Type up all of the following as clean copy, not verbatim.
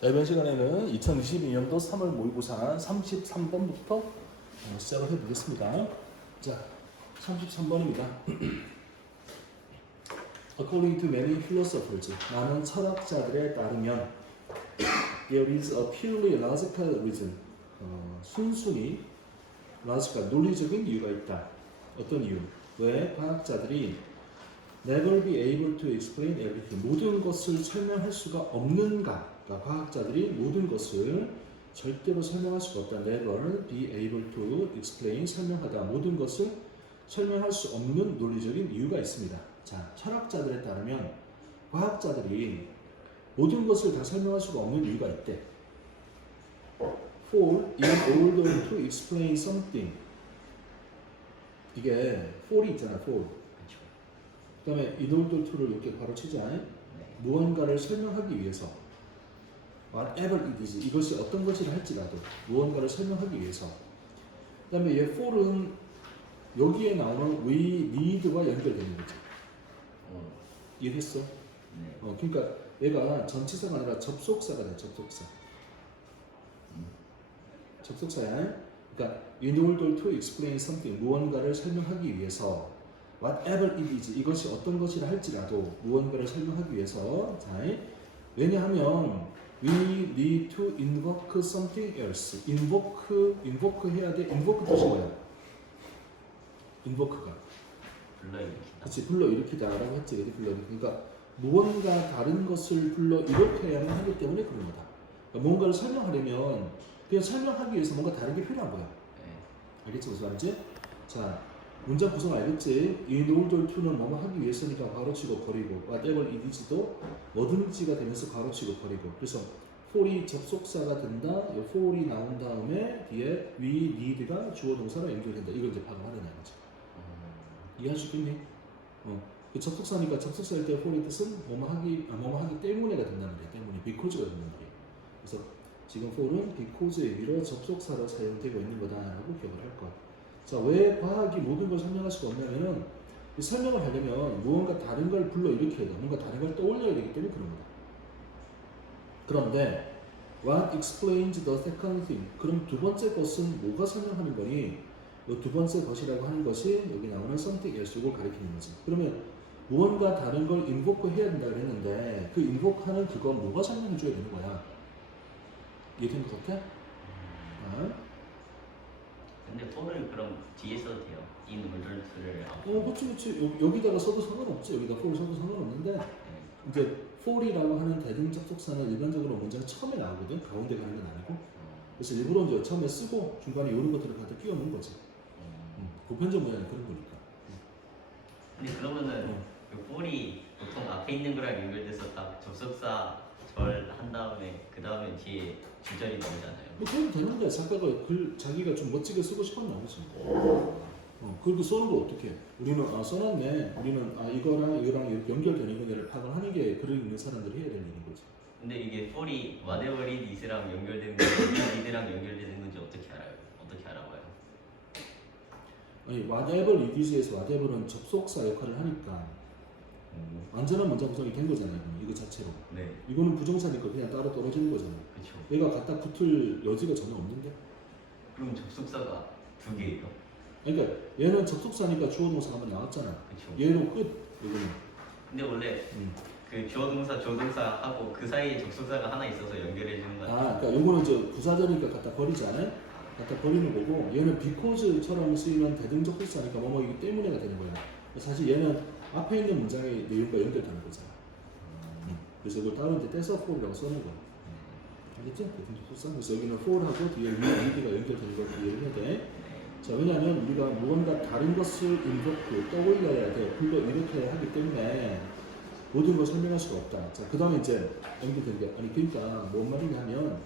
자, 이번 시간에는 2022년도 3월 모의고사 33번부터 시작을 해보겠습니다. 자, 33번입니다. According to many philosophers, 많은 철학자들에 따르면 there is a purely logical reason. 순순히 logical, 논리적인 이유가 있다. 어떤 이유? 왜 과학자들이 never be able to explain everything, 모든 것을 설명할 수가 없는가? 그러니까 과학자들이 모든 것을 절대로 설명할 수가 없다. never be able to explain, 설명하다. 모든 것을 설명할 수 없는 논리적인 이유가 있습니다. 자, 철학자들에 따르면 과학자들이 모든 것을 다 설명할 수가 없는 이유가 있대. For in order to explain something, 이게 for이 있잖아, for. 그 다음에 in order to를 이렇게 바로 치자. 무언가를 설명하기 위해서, whatever it is, 이것이 어떤 것이라 할지라도 무언가를 설명하기 위해서. 그 다음에 얘 for은 여기에 나오는 we need와 연결되는 거지. 이해됐어? 네. 그러니까 얘가 전치사가 아니라 접속사가 돼. 접속사. 접속사야. 그러니까 in order to explain something, 무언가를 설명하기 위해서, whatever it is, 이것이 어떤 것이라 할지라도 무언가를 설명하기 위해서. 자, 왜냐하면 we need to invoke something else. invoke 해야 돼. invoke 뜻이 뭐야? invoke가. 불러일으키다. 그렇지, 불러일으키다라고 했지. 그러니까 무언가 다른 것을 불러일으켜야만 하기 때문에 그런 거다. 그러니까 뭔가를 설명하려면 그냥 설명하기 위해서 뭔가 다른 게 필요한 거야. 네. 알겠지? 무슨 말인지? 자, 문장 구성 알겠지? in order to는 뭐뭐 하기 위해서니까 괄호치고 버리고, whatever it is도 뭐든지가 되면서 괄호치고 버리고. 그래서 for이 접속사가 된다. for이 나온 다음에 뒤에 we need가 주어 동사로 연결된다. 이걸 이제 파악을 하려는 거지. 이해할 수 있겠니? 그 접속사니까 접속사일 때 for의 뜻은 뭐뭐 하기 때문에가 된다는 거야. 때문에 because가 된다는 거야. 그래서 지금 for은 because의 의미로 접속사로 사용되고 있는 거다라고 기억을 할 것. 자, 왜 과학이 모든 걸 설명할 수가 없냐면은 이 설명을 하려면 무언가 다른 걸 불러일으켜야 돼. 뭔가 다른 걸 떠올려야 되기 때문에 그런 거다. 그런데 what explains the second thing? 그럼 두 번째 것은 뭐가 설명하는 거니? 이 두 번째 것이라고 하는 것이 여기 나오는 something else, 이걸 가리키는 거지. 그러면 무언가 다른 걸 invoke 해야 된다고 했는데 그 invoke하는 그거 뭐가 설명해 줘야 되는 거야? 이해된 것 같아? 근데 for를 그럼 뒤에 써도 돼요? in order to를. 그렇지. 여기다가 써도 상관없지. 여기다 for 써도 상관없는데 네. 이제 for이라고 하는 대등 접속사는 일반적으로 문장 처음에 나오거든. 가운데 가는 건 아니고. 그래서 일부러 이제 처음에 쓰고 중간에 이런 것들을 갖다 끼워 넣은 거지. 보편적 모양이 그런 거니까. 근데 그러면은 그 for이 보통 앞에 있는 거랑 연결돼서 딱 접속사 절 한 다음에 그 다음에 뒤에 주절이 나오잖아요. 뭐 그래도 되는데 작가가 자기가 좀 멋지게 쓰고 싶었나 보지. 그리고 써는 거 어떻게? 우리는 써놨네. 우리는 이거랑 이렇게 연결되는 거를 파악을 하는 게 글을 읽는 사람들이 해야 될 일인 거지. 근데 이게 for이 whatever it is랑 연결되는 건지 need랑 연결되는 건지 어떻게 알아요? 어떻게 알아봐요? 아니 whatever it is에서 whatever는 접속사 역할을 하니까 완전한 문장 구성이 된 거잖아요. 이거 자체로. 네. 이거는 부정사니까 그냥 따로 떨어지는 거잖아요. 그렇죠. 얘가 갖다 붙을 여지가 전혀 없는데. 그럼 접속사가 두 개예요? 그러니까 얘는 접속사니까 주어 동사가 한번 나왔잖아. 그렇죠. 얘로 끝. 이거는. 근데 원래 그 주어 동사 조동사 하고 그 사이에 접속사가 하나 있어서 연결해 주는 거 아니에요? 그러니까 요거는 이제 부사절이니까 갖다 버리잖아요. 갖다 버리는 거고, 얘는 because처럼 쓰이는 대등 접속사니까 뭐뭐이기 때문에가 되는 거야. 사실 얘는 앞에 있는 문장의 내용과 연결되는 거잖아. 그래서 이걸 다른 데 떼서 for이라고 써는 거야. 알겠지? 대등 접속사. 그래서 여기는 for하고 뒤에 need가 연결되는 걸 이해를 해야 돼. 자, 왜냐하면 우리가 무언가 다른 것을 invoke, 떠올려야 돼, 불러일으켜야 하기 때문에 모든 걸 설명할 수가 없다. 자, 그 다음에 이제 연결된 게, 그러니까 뭔 말이냐면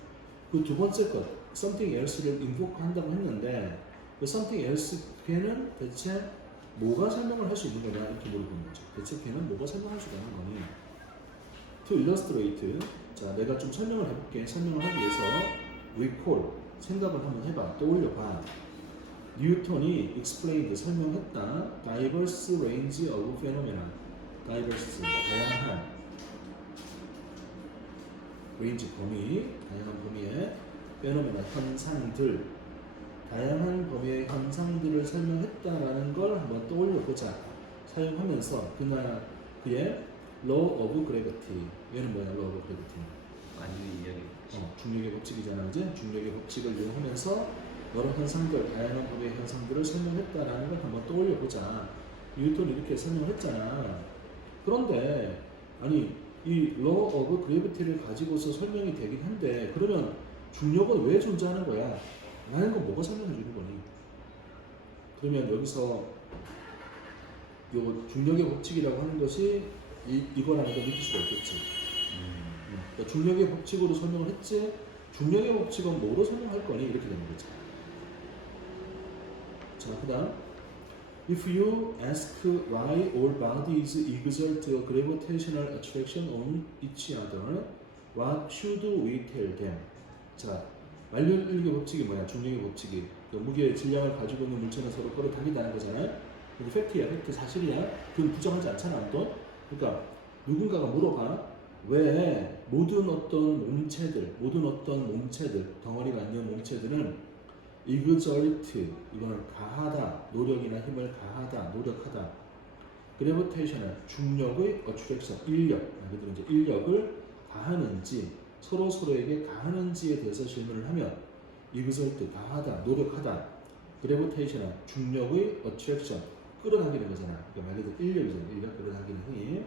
그 두 번째 것, something else를 invoke 한다고 했는데 그 something else 걔는 대체 뭐가 설명을 할 수 있는 거냐 이렇게 물어보는 거죠. 대체 걔는 뭐가 설명할 수가 있는 거니? To illustrate, 자, 내가 좀 설명을 해볼게. 설명을 하기 위해서 recall, 생각을 한번 해봐. 떠올려봐. 뉴턴이 explained, 설명했다. diverse range of phenomena. diverse, 다양한 range 범위, 다양한 범위의 phenomena, 현상들, 다양한 범위의 현상들을 설명했다라는 걸 한번 떠올려보자. 사용하면서 그의 law of gravity, 얘는 뭐야? law of gravity. 만유인력의 중력의 법칙이잖아, 이제 중력의 법칙을 이용하면서 여러 현상들, 다양한 범위의 현상들을 설명했다라는 걸 한번 떠올려보자. 뉴턴이 이렇게 설명했잖아. 그런데 아니 이 law of gravity를 가지고서 설명이 되긴 한데 그러면 중력은 왜 존재하는 거야? 라는 건 뭐가 설명해 주는 거니? 그러면 여기서 요 중력의 법칙이라고 하는 것이 이거라는 걸 느낄 수가 있겠지. 그러니까 중력의 법칙으로 설명을 했지 중력의 법칙은 뭐로 설명할 거니? 이렇게 되는 거지. 자, 그 다음 If you ask why all bodies exert a gravitational attraction on each other, what should we tell them? 자, 만유인력의 법칙이 뭐야? 중력의 법칙이 무게의 질량을 가지고 있는 물체는 서로 끌어당긴다는 거잖아요. 근데 팩트야, 팩트 사실이야. 그건 부정하지 않잖아, 아무도. 그러니까 누군가가 물어봐. 왜 모든 어떤 몸체들, 덩어리가 있는 몸체들은 exert, 이거는 가하다, 노력이나 힘을 가하다, 노력하다. gravitational, 중력의 attraction, 인력, 말 그대로 이제 인력을 가하는지, 서로에게 가하는지에 대해서 질문을 하면 exert, 가하다, 노력하다. gravitational, 중력의 attraction, 끌어당기는 거잖아. 그러니까 말 그대로 인력이잖아. 인력, 끌어당기는 힘.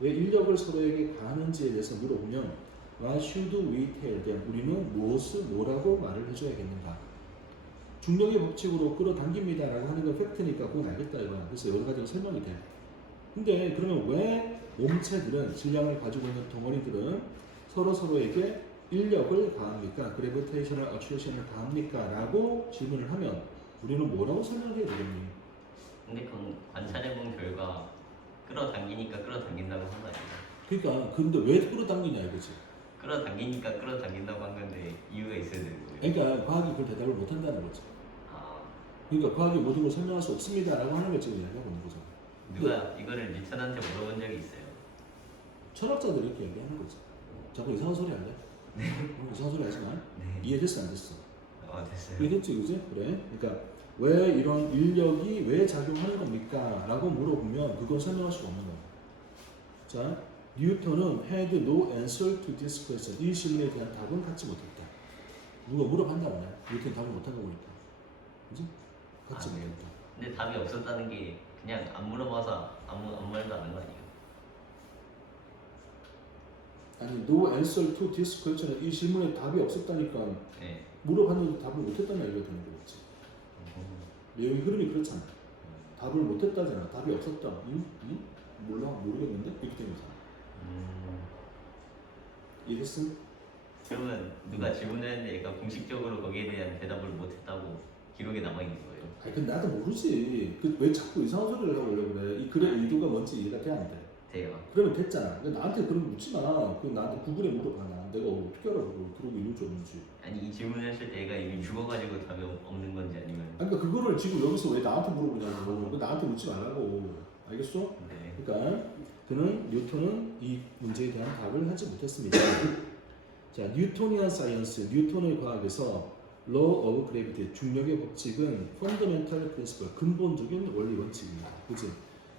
왜 인력을 서로에게 가하는지에 대해서 물어보면 What should we tell them? 우리는 뭐라고 말을 해줘야겠는가? 중력의 법칙으로 끌어당깁니다라고 하는 건 팩트니까 그건 알겠다 이거야. 그래서 여러 가지가 설명이 돼. 근데 그러면 왜 몸체들은 질량을 가지고 있는 덩어리들은 서로에게 인력을 가합니까? 그래비테이셔널 어트랙션을 가합니까? 라고 질문을 하면 우리는 뭐라고 설명해야 되겠니? 근데 그건 관찰해본 결과 끌어당기니까 끌어당긴다고 한 거 아니야? 그러니까 근데 왜 끌어당기냐 이거지. 끌어당기니까 끌어당긴다고 한 건데 이유가 있어야 되는 거예요. 그러니까 과학이 그걸 대답을 못 한다는 거지. 아, 그러니까 과학이 모든 걸 설명할 수 없습니다라고 하는 걸 지금 이야기하고 있는 거잖아. 누가 이거를 뉴턴한테 물어본 적이 있어요? 철학자들이 이렇게 얘기하는 거지. 자꾸 이상한 소리 할래? 이상한 소리 하지 마. 네. 이해됐어 안 됐어? 됐어요. 이해됐지 그지? 그래. 그러니까 왜 이런 인력이 왜 작용하는 겁니까? 라고 물어보면 그건 설명할 수가 없는 거야. 자, 뉴턴은 had no answer to this question. 이 질문에 대한 답은 갖지 못했다. 누가 물어봤다고 해. 뉴턴이 답을 못한 거 보니까. 그지? 갖지 네. 못했다. 근데 답이 없었다는 게 그냥 안 물어봐서 아무 말도 안 한 거 아니에요? 아니, no answer to this question. 이 질문에 답이 없었다니까 네. 물어봤는데 답을 못했다는 얘기가 되는 거겠지. 내용의 흐름이 그렇잖아. 답을 못했다잖아. 답이 없었다. 응? 몰라? 모르겠는데? 이렇게 된 거잖아. 이해했어? 그러면 누가 질문했는데 얘가 공식적으로 거기에 대한 대답을 못했다고 기록에 남아 있는 거예요? 아니 근데 나도 모르지. 왜 자꾸 이상한 소리를 하고 그래 그래. 이 글의 의도가 뭔지 이해가 돼 안 돼? 돼요. 그러면 됐잖아. 근데 나한테 그런 거 묻지 마. 그 나한테 구글에 물어봐. 내가 어떻게 알아 그러고 있는 줄 없는지. 아니 이 질문을 했을 때 얘가 이미 죽어가지고 답이 없는 건지 아니면 아니, 그러니까 그거를 지금 여기서 왜 나한테 물어보냐고. 그 나한테 묻지 말라고. 알겠어? 네. 그러니까 뉴턴은 이 문제에 대한 답을 하지 못했습니다. 자, 뉴토니안 사이언스, 뉴턴의 과학에서 law of gravity, 중력의 법칙은 fundamental principle, 근본적인 원리 원칙입니다. 그치?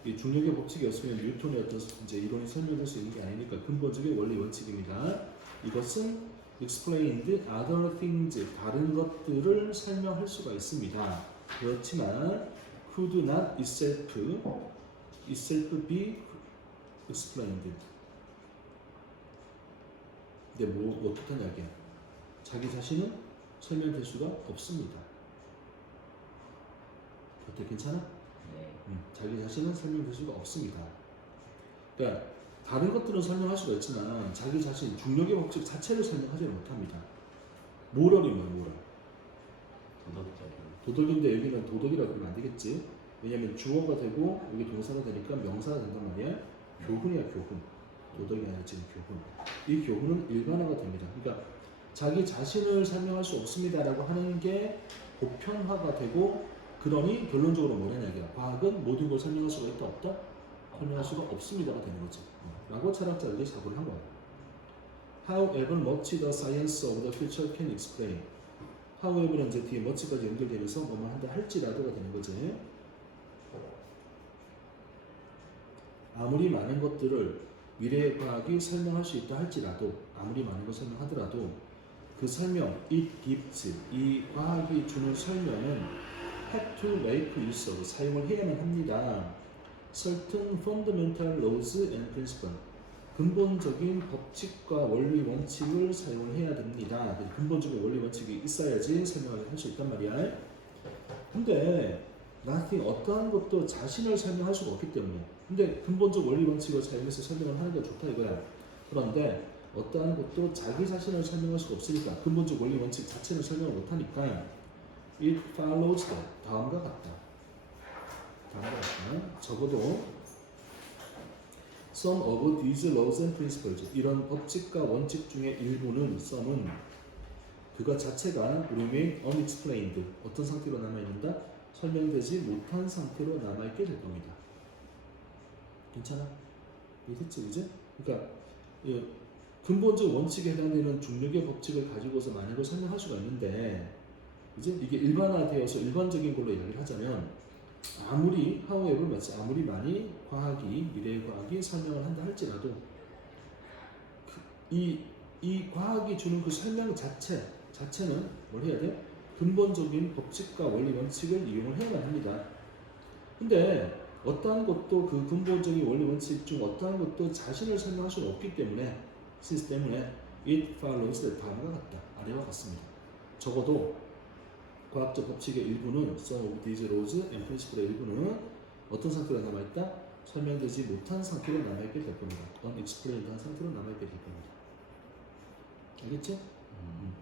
이 중력의 법칙이 없으면 뉴턴의 어떤 이제 이론이 설명될 수 있는 게 아니니까 근본적인 원리 원칙입니다. 이것은 explained other things, 다른 것들을 설명할 수가 있습니다. 그렇지만 could not itself be explained. 근데 뭐 어떻게 이야기야? 자기 자신은 설명될 수가 없습니다. 어때 괜찮아? 네. 자기 자신은 설명될 수가 없습니다. 그러니까 다른 것들은 설명할 수가 있지만 자기 자신 중력의 법칙 자체를 설명하지 못합니다. 모럴이면 모럴. 도덕적인. 도덕인데 여기는 도덕이라고 하면 안 되겠지. 왜냐면 주어가 되고 여기 동사가 되니까 명사가 된단 말이야. 교훈이야 교훈. 도덕이 아니라 지금 교훈. 이 교훈은 일반화가 됩니다. 그러니까 자기 자신을 설명할 수 없습니다라고 하는 게 보편화가 되고 그러니 결론적으로 뭐냐는 얘기야. 과학은 모든 걸 설명할 수가 있다 없다? 설명할 수가 없습니다가 되는 거지. 라고 철학자들이 사고를 한 거야. However, much the science of the future can explain. However는 이제 뒤에 much까지 연결되면서 뭐뭐 한다 할지라도가 되는 거지. 아무리 많은 것들을 미래의 과학이 설명할 수 있다 할지라도, 아무리 많은 걸 설명하더라도 그 설명, it gives, 이 과학이 주는 설명은 have to make use of, 사용을 해야만 합니다. certain fundamental laws and principles, 근본적인 법칙과 원리 원칙을 사용을 해야 됩니다. 근본적인 원리 원칙이 있어야지 설명을 할 수 있단 말이야. 근데 nothing, 어떠한 것도 자신을 설명할 수가 없기 때문에, 근데 근본적 원리 원칙을 사용해서 설명을 하는 게 좋다 이거야. 그런데 어떠한 것도 자기 자신을 설명할 수가 없으니까, 근본적 원리 원칙 자체를 설명을 못하니까 it follows that, 다음과 같다. 적어도 some of these laws and principles, 이런 법칙과 원칙 중에 일부는 some은 그것 자체가 remain unexplained, 어떤 상태로 남아있는다? 설명되지 못한 상태로 남아있게 될 겁니다. 괜찮아? 이해됐지 이제? 그러니까 근본적 원칙에 해당되는 중력의 법칙을 가지고서 많은 걸 설명할 수가 있는데, 이제 이게 일반화되어서 일반적인 걸로 이야기를 하자면, 아무리 however 마치 아무리 많이 과학이, 미래의 과학이 설명을 한다 할지라도 이 과학이 주는 그 설명 자체는 뭘 해야 돼? 근본적인 법칙과 원리 원칙을 이용을 해야만 합니다. 근데 어떠한 것도 그 근본적인 원리 원칙 중 어떠한 것도 자신을 설명할 수는 없기 때문에, it follows that, 다음과 같다, 아래와 같습니다. 적어도 과학적 법칙의 일부는 some of these laws and principle의 일부는 어떤 상태로 남아있다? 설명되지 못한 상태로 남아있게 될 겁니다. unexplained한 상태로 남아있게 될 겁니다. 알겠지?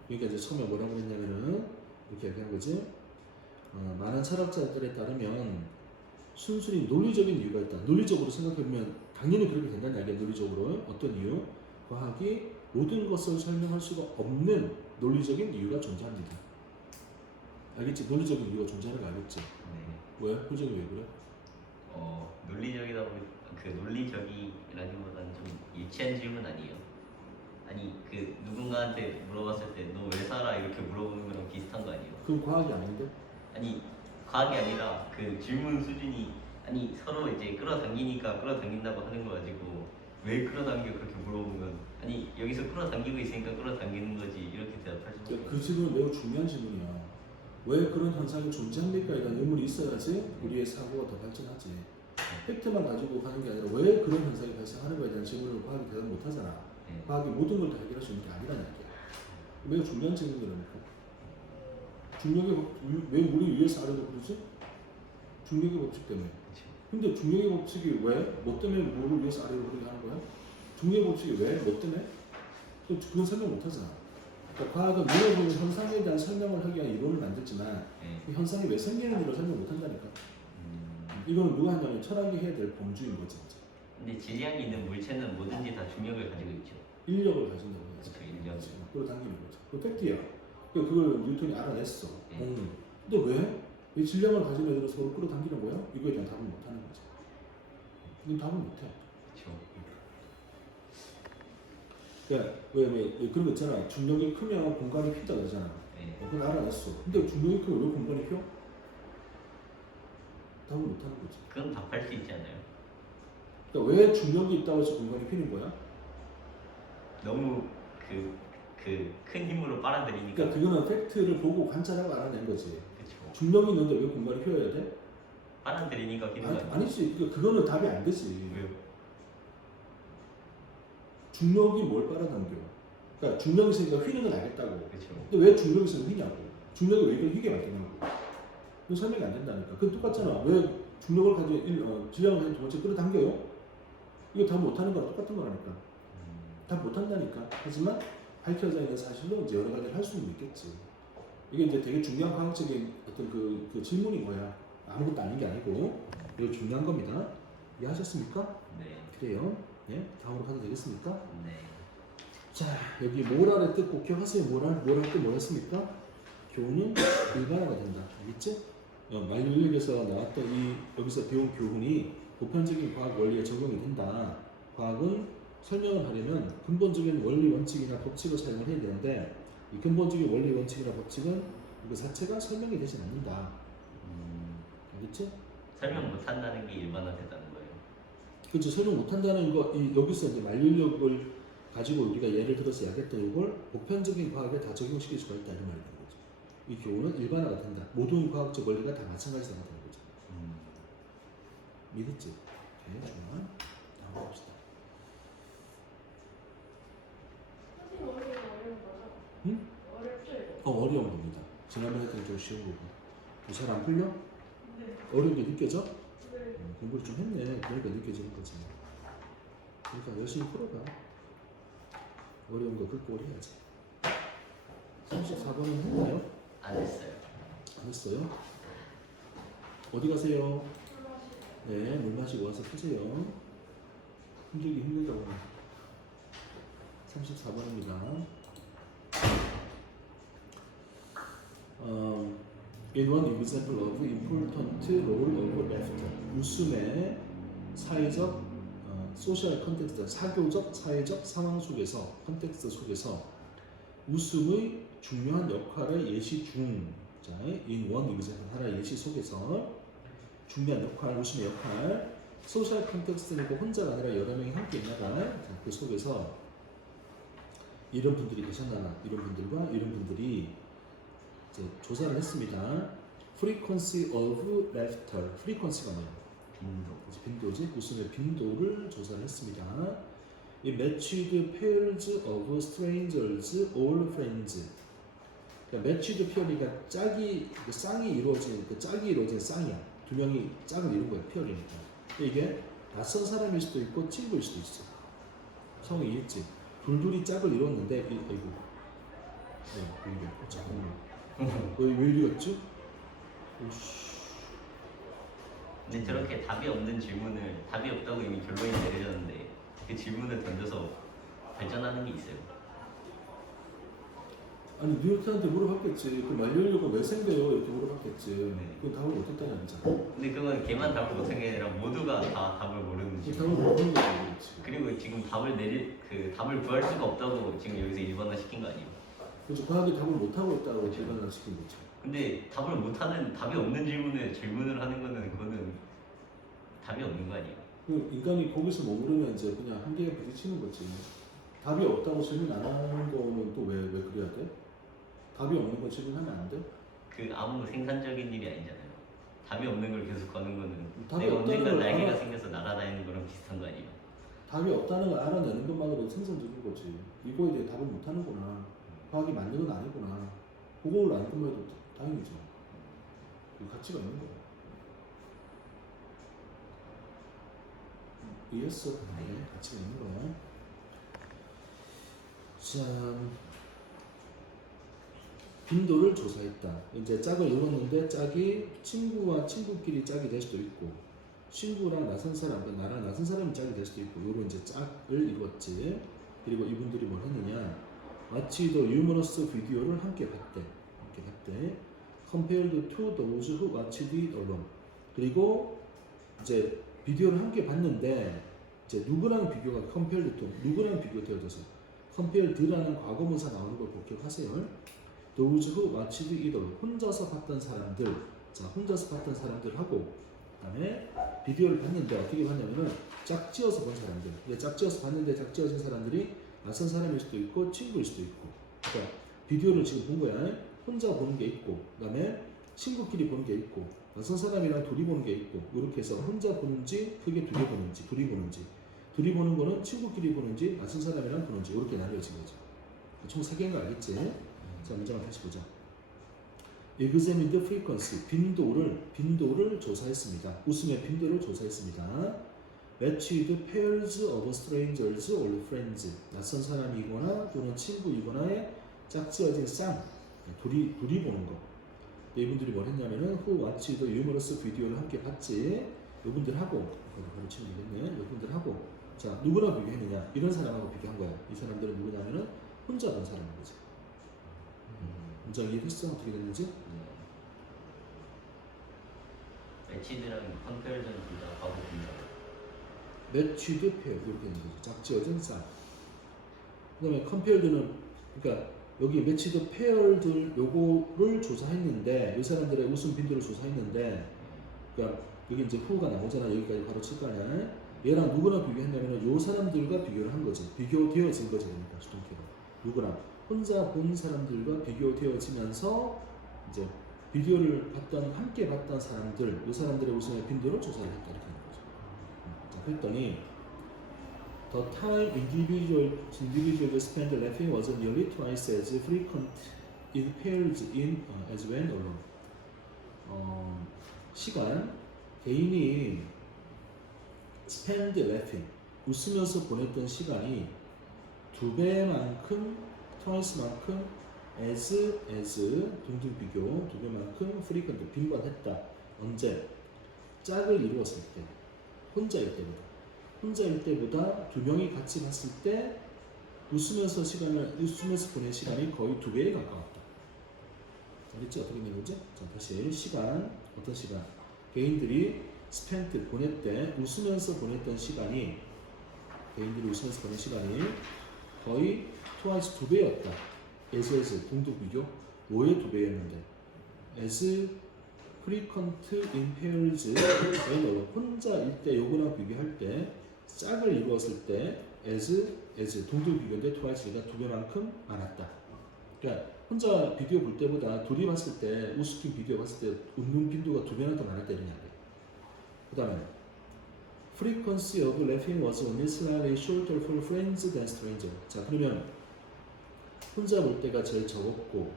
그러니까 이제 처음에 뭐라고 했냐면은 이렇게 얘기한 거지. 많은 철학자들에 따르면 순순히 논리적인 이유가 있다. 논리적으로 생각해보면 당연히 그렇게 된다는 이야기야. 논리적으로 어떤 이유? 과학이 모든 것을 설명할 수가 없는 논리적인 이유가 존재합니다. 알겠지? 논리적인 이유가 존재하는 거 알겠지? 네. 왜? 표정이 왜 그래? 논리적이다 보니 그 논리적이라기보다는 좀 유치한 질문 아니에요? 아니 그 누군가한테 물어봤을 때 너 왜 살아? 이렇게 물어보는 거랑 비슷한 거 아니에요? 그건 과학이 아닌데? 아니 과학이 아니라 그 질문 수준이, 아니 서로 이제 끌어당기니까 끌어당긴다고 하는 거 가지고 왜 끌어당겨 그렇게 물어보면, 아니 여기서 끌어당기고 있으니까 끌어당기는 거지 이렇게 대답할 수 없어요. 그 질문은 매우 중요한 질문이야. 왜 그런 현상이 존재합니까? 이런 의문이 있어야지 우리의 사고가 더 발전하지. 팩트만 가지고 가는 게 아니라 왜 그런 현상이 발생하는 거에 대한 질문을 과학이 대답 못하잖아. 과학이 모든 걸 다 해결할 수 있는 게 아니라는 얘기야. 매우 중요한 질문이라니까. 중력의 법칙, 왜 우리 위에서 아래로 그러지? 중력의 법칙 때문에. 근데 중력의 법칙이 왜? 뭐 때문에 뭐를 위해서 아래로 그렇게 하는 거야? 중력의 법칙이 왜? 뭐 때문에? 그건 설명 못하잖아. 그러니까 과학은 물어보는 현상에 대한 설명을 하기 위한 이론을 만들지만 그 현상이 왜 생기는지를 설명 못한다니까. 이거는 누가 하냐면 철학이 해야 될 범주인 거지. 근데 질량이 있는 물체는 뭐든지 다 중력을 가지고 있죠. 인력을 가진다고 해야지. 그렇죠, 인력. 끌어당기는 거죠. 그 팩트야. 그걸 뉴턴이 알아냈어. 근데 왜? 이 질량을 가진 애들은 서로 끌어당기는 거야? 이거에 대한 답은 못하는 거지. 이건 답은 못해. 그렇죠. 그러니까 왜 그런 거 있잖아. 중력이 크면 공간이 핀다 그러잖아. 그건 알아냈어. 근데 중력이 크면 왜 공간이 펴? 답은 못하는 거지. 그건 답할 수 있지 않아요? 그러니까 왜 중력이 있다고 해서 공간이 피는 거야? 너무 큰 힘으로 빨아들이니까. 그러니까 그거는 팩트를 보고 관찰하고 알아낸 거지. 그렇죠. 중력이 있는데 왜 공간이 휘어야 돼? 빨아들이니까 피는 거 아니에요? 아니지. 그거는 답이 안 되지. 왜요? 중력이 뭘 빨아당겨? 그러니까 중력이 있으니까 휘는 건 알겠다고. 그렇죠. 근데 왜 중력이 있으면 휘냐고? 중력이 왜 이걸 휘게 만드냐고? 이거 설명이 안 된다니까. 그건 똑같잖아. 왜 중력을 가지고 질량을 가지고 두 번째 끌어당겨요? 이거 답 못하는 거랑 똑같은 거라니까. 답 못한다니까. 하지만 밝혀져 있는 사실로 이제 여러 가지를 할 수는 있겠지. 이게 이제 되게 중요한 과학적인 어떤 그 질문인 거야. 아무것도 아닌 게 아니고 이거 중요한 겁니다. 이해하셨습니까? 네. 그래요. 예, 다음으로 가도 되겠습니까? 네. 자, 여기 모랄의 뜻 꼭 기억하세요. 모랄 뜻 뭐였습니까? 교훈은 일반화가 된다. 알겠지? 만유역에서 나왔던 여기서 배운 교훈이 보편적인 과학 원리에 적용이 된다. 과학은 설명을 하려면 근본적인 원리 원칙이나 법칙을 사용을 해야 되는데 이 근본적인 원리 원칙이나 법칙은 이거 자체가 설명이 되지 않는다. 알겠지? 설명 못한다는 게 일반화되다는 거예요. 그렇죠. 설명 못한다는 거 여기서 이제 만류력을 가지고 우리가 예를 들어서 야겠던 이걸 보편적인 과학에 다 적용시킬 수가 있다 이런 말이 되는 거죠. 이 교훈은 일반화가 된다. 모든 과학적 원리가 다 마찬가지다 되는 거죠. 믿었지? 오케이, 좋아. 다음 봅시다. 사실 어려운 거죠? 응? 어렵죠 이거? 어려운 겁니다. 지난번에 했던 좀 쉬운 거고. 잘 안 풀려? 네. 어려운 게 느껴져? 네. 공부를 좀 했네. 그러니까 느껴지는 거지. 그러니까 열심히 풀어봐. 어려운 거 긁고 해야지. 34번은 했나요? 안 했어요. 안 했어요? 어디 가세요? 술 마시고. 네, 물 마시고 와서 푸세요. 힘들기 힘들다고. 34번입니다. In one example of important role of laughter. 웃음의 사회적, 소셜 컨텍스트, 사교적, 사회적 상황 속에서, 컨텍스트 속에서 웃음의 중요한 역할을 예시 중. 자, in one example, 하나의 예시 속에서 중요한 역할, 웃음의 역할, 소셜 컨텍스트니까 혼자가 아니라 여러 명이 함께 있나가 그 속에서 이런 분들이 계셨나가 이런 분들과 이런 분들이 이제 조사를 했습니다. frequency of laughter, frequency가 뭐예요? 빈도지, 웃음의 빈도를 조사를 했습니다. 이 matched pairs of strangers, all friends. 그러니까 matched pair이니까 짝이 쌍이 이루어진 그 짝이 이루어진 쌍이야. 두 명이 짝을 이룬 거야, 페어리니까. 이게 낯선 사람일 수도 있고 친구일 수도 있어. 성이 이해했지? 둘둘이 짝을 이뤘는데 아이고 왜 이래? 잠깐만. 왜 이랬지? 오씨. 근데 저렇게 답이 없는 질문을 답이 없다고 이미 결론이 내려졌는데 그 질문을 던져서 발전하는 게 있어요. 아니 뉴턴한테 물어봤겠지. 그 만료료가 왜 생겨요? 이렇게 물어봤겠지. 그건 답을 못했다는 얘기잖아. 근데 그건 걔만 답을 못한 게 아니라 모두가 다 답을 모르는 그 지 답을 모르는 거지. 그렇지. 그리고 지금 답을 구할 수가 없다고 지금 여기서 일반화 시킨 거 아니에요? 그렇죠. 과학이 답을 못하고 있다고 결론을 시킨 거죠. 근데 답이 없는 질문에 질문을 하는 거는 그거는 답이 없는 거 아니에요? 그 인간이 거기서 머무르면 이제 그냥 한계에 부딪히는 거지. 답이 없다고 질문 안 하는 거는 또 왜 그래야 돼? 답이 없는 거 질문하면 안 돼? 그 아무 생산적인 일이 아니잖아요. 답이 없는 걸 계속 거는 거는 답이 내가 없다는 언젠가 걸 날개가 알아. 생겨서 날아다니는 거랑 비슷한 거 아니에요? 답이 없다는 걸 알아내는 것만으로도 생산적인 거지. 이거에 대해 답을 못 하는구나. 과학이 맞는 건 아니구나. 그걸 안 끝내도 다행이죠. 그 가치가 있는 거야. 이해했어? 네, 가치가 있는 거야. 자, 빈도를 조사했다. 이제 짝을 이뤘는데 짝이 친구와 친구끼리 짝이 될 수도 있고, 친구랑 낯선 사람, 나랑 낯선 사람이 짝이 될 수도 있고, 요런 이제 짝을 이뤘지. 그리고 이분들이 뭘 했느냐? 마치 더 유머러스 비디오를 함께 봤대. Compared to those who watched it alone. 그리고 이제 비디오를 함께 봤는데 이제 누구랑 비교가 compared to 누구랑 비교되어져서 compared라는 과거문사 나오는 걸 꼭 기억하세요. Those who watched it alone. 혼자서 봤던 사람들. 자, 혼자서 봤던 사람들하고 그다음에 비디오를 봤는데 어떻게 봤냐면은 짝지어서 본 사람들. 근데 짝지어서 봤는데 짝지어진 사람들이 낯선 사람일 수도 있고 친구일 수도 있고. 그러니까 비디오를 지금 본 거야. 혼자 보는 게 있고, 그다음에 친구끼리 보는 게 있고, 낯선 사람이랑 둘이 보는 게 있고, 이렇게 해서 혼자 보는지, 크게 두 개 보는지, 둘이 보는지, 둘이 보는 거는 친구끼리 보는지, 낯선 사람이랑 보는지 이렇게 나뉘어진 거죠. 총 3개인 거 알겠지? 자, 문장을 다시 보자. Examined frequency, 빈도를 조사했습니다. 웃음의 빈도를 조사했습니다. Matched pairs of strangers or friends, 낯선 사람이거나 또는 친구이거나의 짝지어진 쌍, 둘이 보는 거. 이분들이 뭘 했냐면은 who watched the humorous 비디오를 함께 봤지. 이분들하고 바로 치면 되겠네. 이분들하고 자 누구랑 비교했느냐? 이런 사람하고 비교한 거야. 이 사람들은 누구냐면은 혼자 본 사람인 거지. 문장 이해했어? 어떻게 됐는지? 매치드랑 컨페리전 둘 다 과거 분사. matched pair 이렇게 되는 거죠. 작지어진 쌍. 그다음에 compared는 그러니까 여기 matched pair들 요거를 조사했는데 이 사람들의 웃음 빈도를 조사했는데 그러니까 여기 이제 who가 나오잖아. 여기까지 바로 칠 거 아니야. 얘랑 누구랑 비교했냐면 요 사람들과 비교를 한 거지. 비교되어진 거지. 그러니까 수동태로 누구랑 혼자 본 사람들과 비교되어지면서 이제 비디오를 봤던 함께 봤던 사람들, 이 사람들의 웃음의 빈도를 조사를 했다 이렇게 하는 거죠. 자, 그랬더니 the time individuals spent laughing was nearly twice as frequent in pairs as when alone. 시간 개인이 spend laughing 웃으면서 보냈던 시간이 2배만큼 twice만큼 as 동등 비교 2배만큼 frequent 빈번했다. 언제? 짝을 이루었을 때 혼자일 때보다 두 명이 같이 봤을 때 웃으면서 보낸 시간이 거의 2배에 가까웠다. 알겠지? 어떻게 되는 거지? 자, 다시 시간 어떤 시간? 개인들이 spent 보냈대 웃으면서 보냈던 시간이 개인들이 웃으면서 보낸 시간이 거의 twice 2배였다. as 동등 비교 5의 2배였는데 as frequent in pairs when 혼자일 때 요거랑 비교할 때 짝을 이루었을 때 as 동등 비교인데 twice가 2배만큼 많았다. 그러니까 혼자 비디오 볼 때보다 둘이 봤을 때 우스킨 비디오 봤을 때 웃는 빈도가 2배나 더 많았다 이런 이야기. 그 다음에 frequency of laughing was only slightly shorter for friends than strangers. 자 그러면 혼자 볼 때가 제일 적었고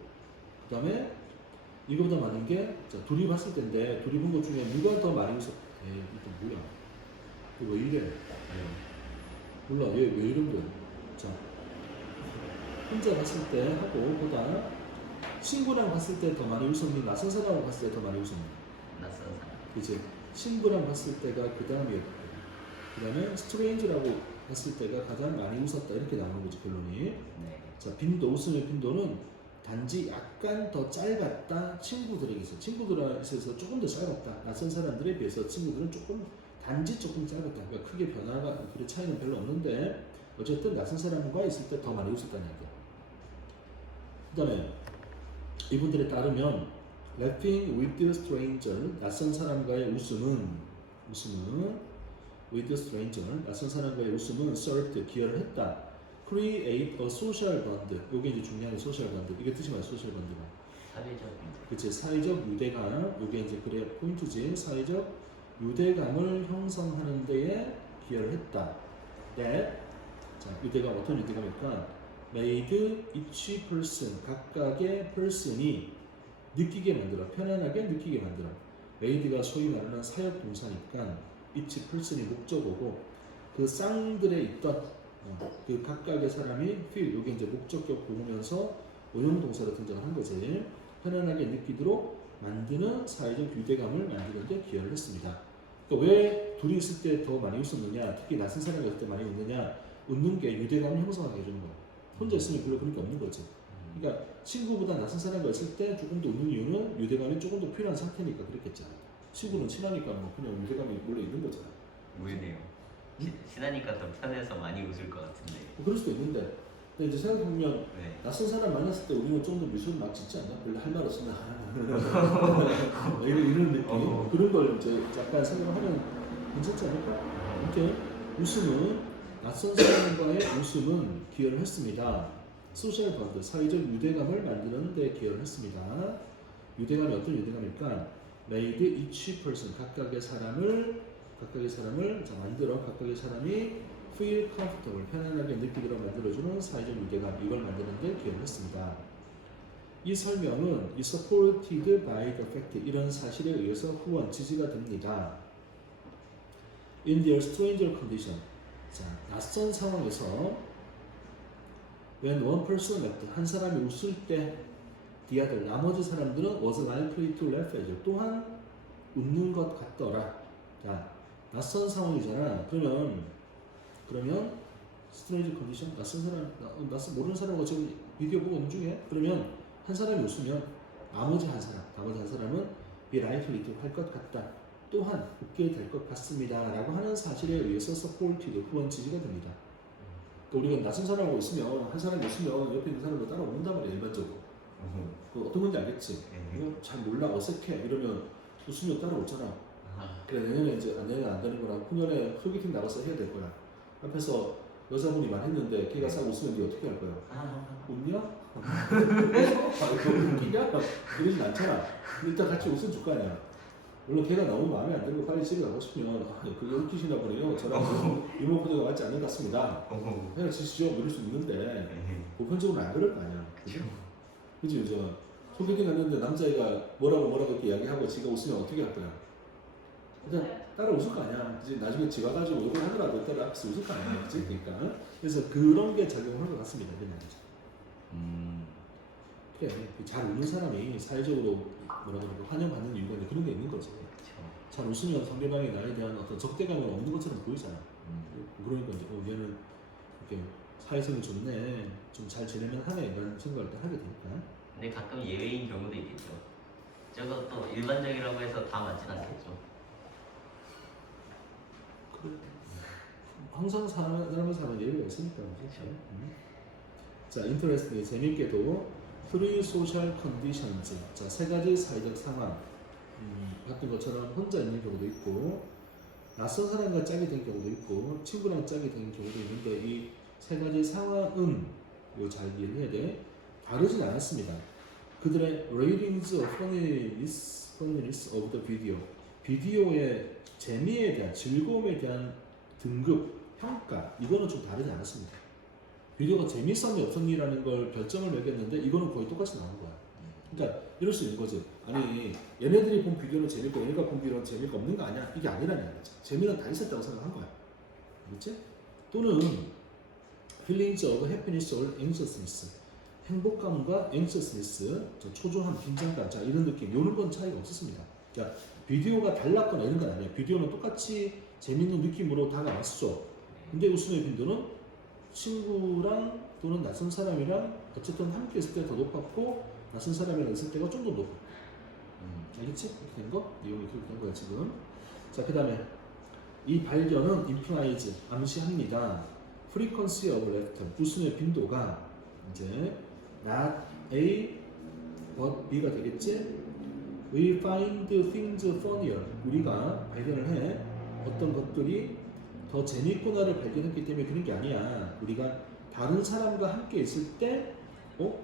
그 다음에 이거보다 많은 게 자, 둘이 봤을 때인데 둘이 본 것 중에 누가 더 많이 웃었? 에이 이거 뭐야? 이거 왜 이래? 몰라 얘 왜 이런 거야? 자 혼자 봤을 때 하고 보다 친구랑 봤을 때 더 많이 웃었니? 낯선 사람하고 봤을 때 더 많이 웃었니? 낯선 사람. 그치? 친구랑 봤을 때가 그 다음이었고 그 다음에 스트레인지라고 봤을 때가 가장 많이 웃었다 이렇게 나오는 거지 결론이. 네. 자 빈도 웃음의 빈도는 단지 약간 더 짧았다 친구들에게 있어서 조금 더 짧았다 낯선 사람들에 비해서 친구들은 단지 조금 짧았다. 그러니까 크게 변화가 그래 차이는 별로 없는데 어쨌든 낯선 사람과 있을 때 더 많이 웃었다는 얘기야. 그 다음에 이분들에 따르면 laughing with a stranger 낯선 사람과의 웃음은 with a stranger 낯선 사람과의 웃음은 served 기여를 했다. create a social bond 요게 이제 중요한 social bond 이게 뜻이 뭐야 social bond가 사회적 그치 사회적 유대감 요게 이제 그래 포인트지 사회적 유대감을 형성하는 데에 기여를 했다. that 자 유대감 어떤 유대감일까? made each person 각각의 person이 느끼게 만들어 편안하게 느끼게 만들어 made가 소위 말하는 사역 동사니까 each person이 목적어고 그 쌍들에 있던 그 각각의 사람이 feel 이게 이제 목적격 보면서 오용 동사로 등장한 거지. 편안하게 느끼도록 만드는 사회적 유대감을 만드는 데 기여를 했습니다. 그러니까 왜 둘이 있을 때 더 많이 웃었느냐 특히 낯선 사람이 있을 때 많이 웃느냐 웃는 게 유대감을 형성하게 해주는 거야. 혼자 있으면 별로 그런 게 없는 거지. 그러니까 친구보다 낯선 사람과 있을 때 조금 더 웃는 이유는 유대감이 조금 더 필요한 상태니까 그랬겠지. 친구는 친하니까 뭐 그냥 유대감이 원래 있는 거잖아. 우유네요. 친하니까 더 편해서 많이 웃을 것 같은데. 뭐 그럴 수도 있는데 근데 이제 생각해보면 네. 낯선 사람 만났을 때 우리는 좀 더 미소를 막 짓지 않나? 별로 할 말 없으면 이런 느낌 그런 걸 이제 약간 생각하면 괜찮지 않을까? 이렇게 웃음은 낯선 사람과의 웃음은 기여를 했습니다. 소셜 번드 사회적 유대감을 만드는 데 기여를 했습니다. 유대감이 어떤 유대감일까? made each person 각각의 사람을 자, 만들어 각각의 사람이 feel comfortable 편안하게 느끼도록 만들어주는 사회적 유대감 이걸 만드는 데 기여를 했습니다. 이 설명은 is supported by the fact 이런 사실에 의해서 후원 지지가 됩니다. In their stranger condition 자 낯선 상황에서 when one person laughed 한 사람이 웃을 때 the other 나머지 사람들은 was likely to laugh as 또한 웃는 것 같더라. 자 낯선 상황이잖아. 그러면 스트레이지 컨디션 낯선 사람 모르는 사람하고 지금 비디오 보고 있는 중에 그러면 한 사람이 웃으면 나머지 한 사람은 be likely to 할 것 같다. 또한 웃게 될 것 같습니다 라고 하는 사실에 의해서 supported, 후원 지지가 됩니다. 그러니까 우리가 낯선 사람하고 있으면 한 사람이 있으면 옆에 있는 사람도 따라오는단 말이야 일반적으로. 그 어떤 건지 알겠지? 이거 잘 몰라 어색해 이러면 웃으면 따라오잖아. 그래 내년에 이제 내년에 안 되는 거랑 후년에 소개팅 나가서 해야 될 거야. 앞에서 여자분이 말했는데 걔가 싹 웃으면 네 어떻게 할 거야? 웃냐? 이거 웃기냐? 그러진 않잖아. 일단 같이 웃어줄 거 아니야. 물론 걔가 너무 마음에 안 들고 빨리 집에 가고 싶으면 그게 웃기시나 보네요. 저랑 유머 코드가 맞지 않는 것 같습니다. 헤어지시죠? 이럴 수 있는데 보편적으로는 안 그럴 거 아니야. 그쵸. 그치? 저 소개팅 갔는데 남자애가 뭐라고 이렇게 이야기하고 지가 웃으면 어떻게 할 거야? 일단 따라 웃을 거 아니야. 이제 나중에 집 와가지고 욕을 하더라도 따라 앞에서 웃을 거 아니야. 그치? 그러니까 그래서 그런 게 작용할 것 같습니다. 이런 말이죠. 그래, 잘 웃는 사람이 사회적으로 뭐라 그러고 환영받는 이유가 이제 그런 게 있는 거지. 잘 웃으면 상대방이 나에 대한 어떤 적대감이 없는 것처럼 보이잖아. 그러니까 이제 얘는 이렇게 사회성이 좋네, 좀 잘 지내면 하네 이런 생각을 또 하게 되니까. 근데 가끔 예외인 경우도 있겠죠. 저거 또 일반적이라고 해서 다 맞진 않겠죠. 그래. 항상 사람을 사는 예외가 있으니까. 그렇죠. 자, 인터레스팅이 재밌게도 three social conditions. 자, 세 가지 사회적 상황. 같은 것처럼 혼자 있는 경우도 있고, 낯선 사람과 짝이 된 경우도 있고, 친구랑 짝이 된 경우도 있는데 이 세 가지 상황은 이거 잘 이해해야 돼. 다르진 않았습니다. 그들의 ratings of funniness of the video. 비디오의 재미에 대한 즐거움에 대한 등급 평가 이거는 좀 다르지 않았습니다. 비디오가 재밌었니 없었니라는 걸 별점을 매겼는데 이거는 거의 똑같이 나온 거야. 그러니까 이럴 수 있는 거지. 아니 얘네들이 본 비디오는 재밌고 얘네가 본 비디오는 재미가 없는 거 아니야? 이게 아니라는 얘기지. 재미는 다 있었다고 생각한 거야. 그렇지? 또는 feelings of happiness or anxiousness. 행복감과 anxiousness, 초조함, 긴장감, 자 이런 느낌, 이런 건 차이가 없었습니다. 그러니까 비디오가 달랐거나 이런 건 아니에요. 비디오는 똑같이 재밌는 느낌으로 다가왔어. 근데 웃음의 빈도는 친구랑 또는 낯선 사람이랑 어쨌든 함께 있을 때 더 높았고 낯선 사람이랑 있을 때가 좀 더 높아. 알겠지? 이렇게 된 거? 내용이 그렇게 된 거야 지금. 자, 그 다음에 이 발견은 implies, 암시합니다. frequency of laughter, 웃음의 빈도가 이제 not A but B가 되겠지? We find things funnier. 우리가 발견을 해 어떤 것들이 더 재밌구나를 발견했기 때문에 그런 게 아니야. 우리가 다른 사람과 함께 있을 때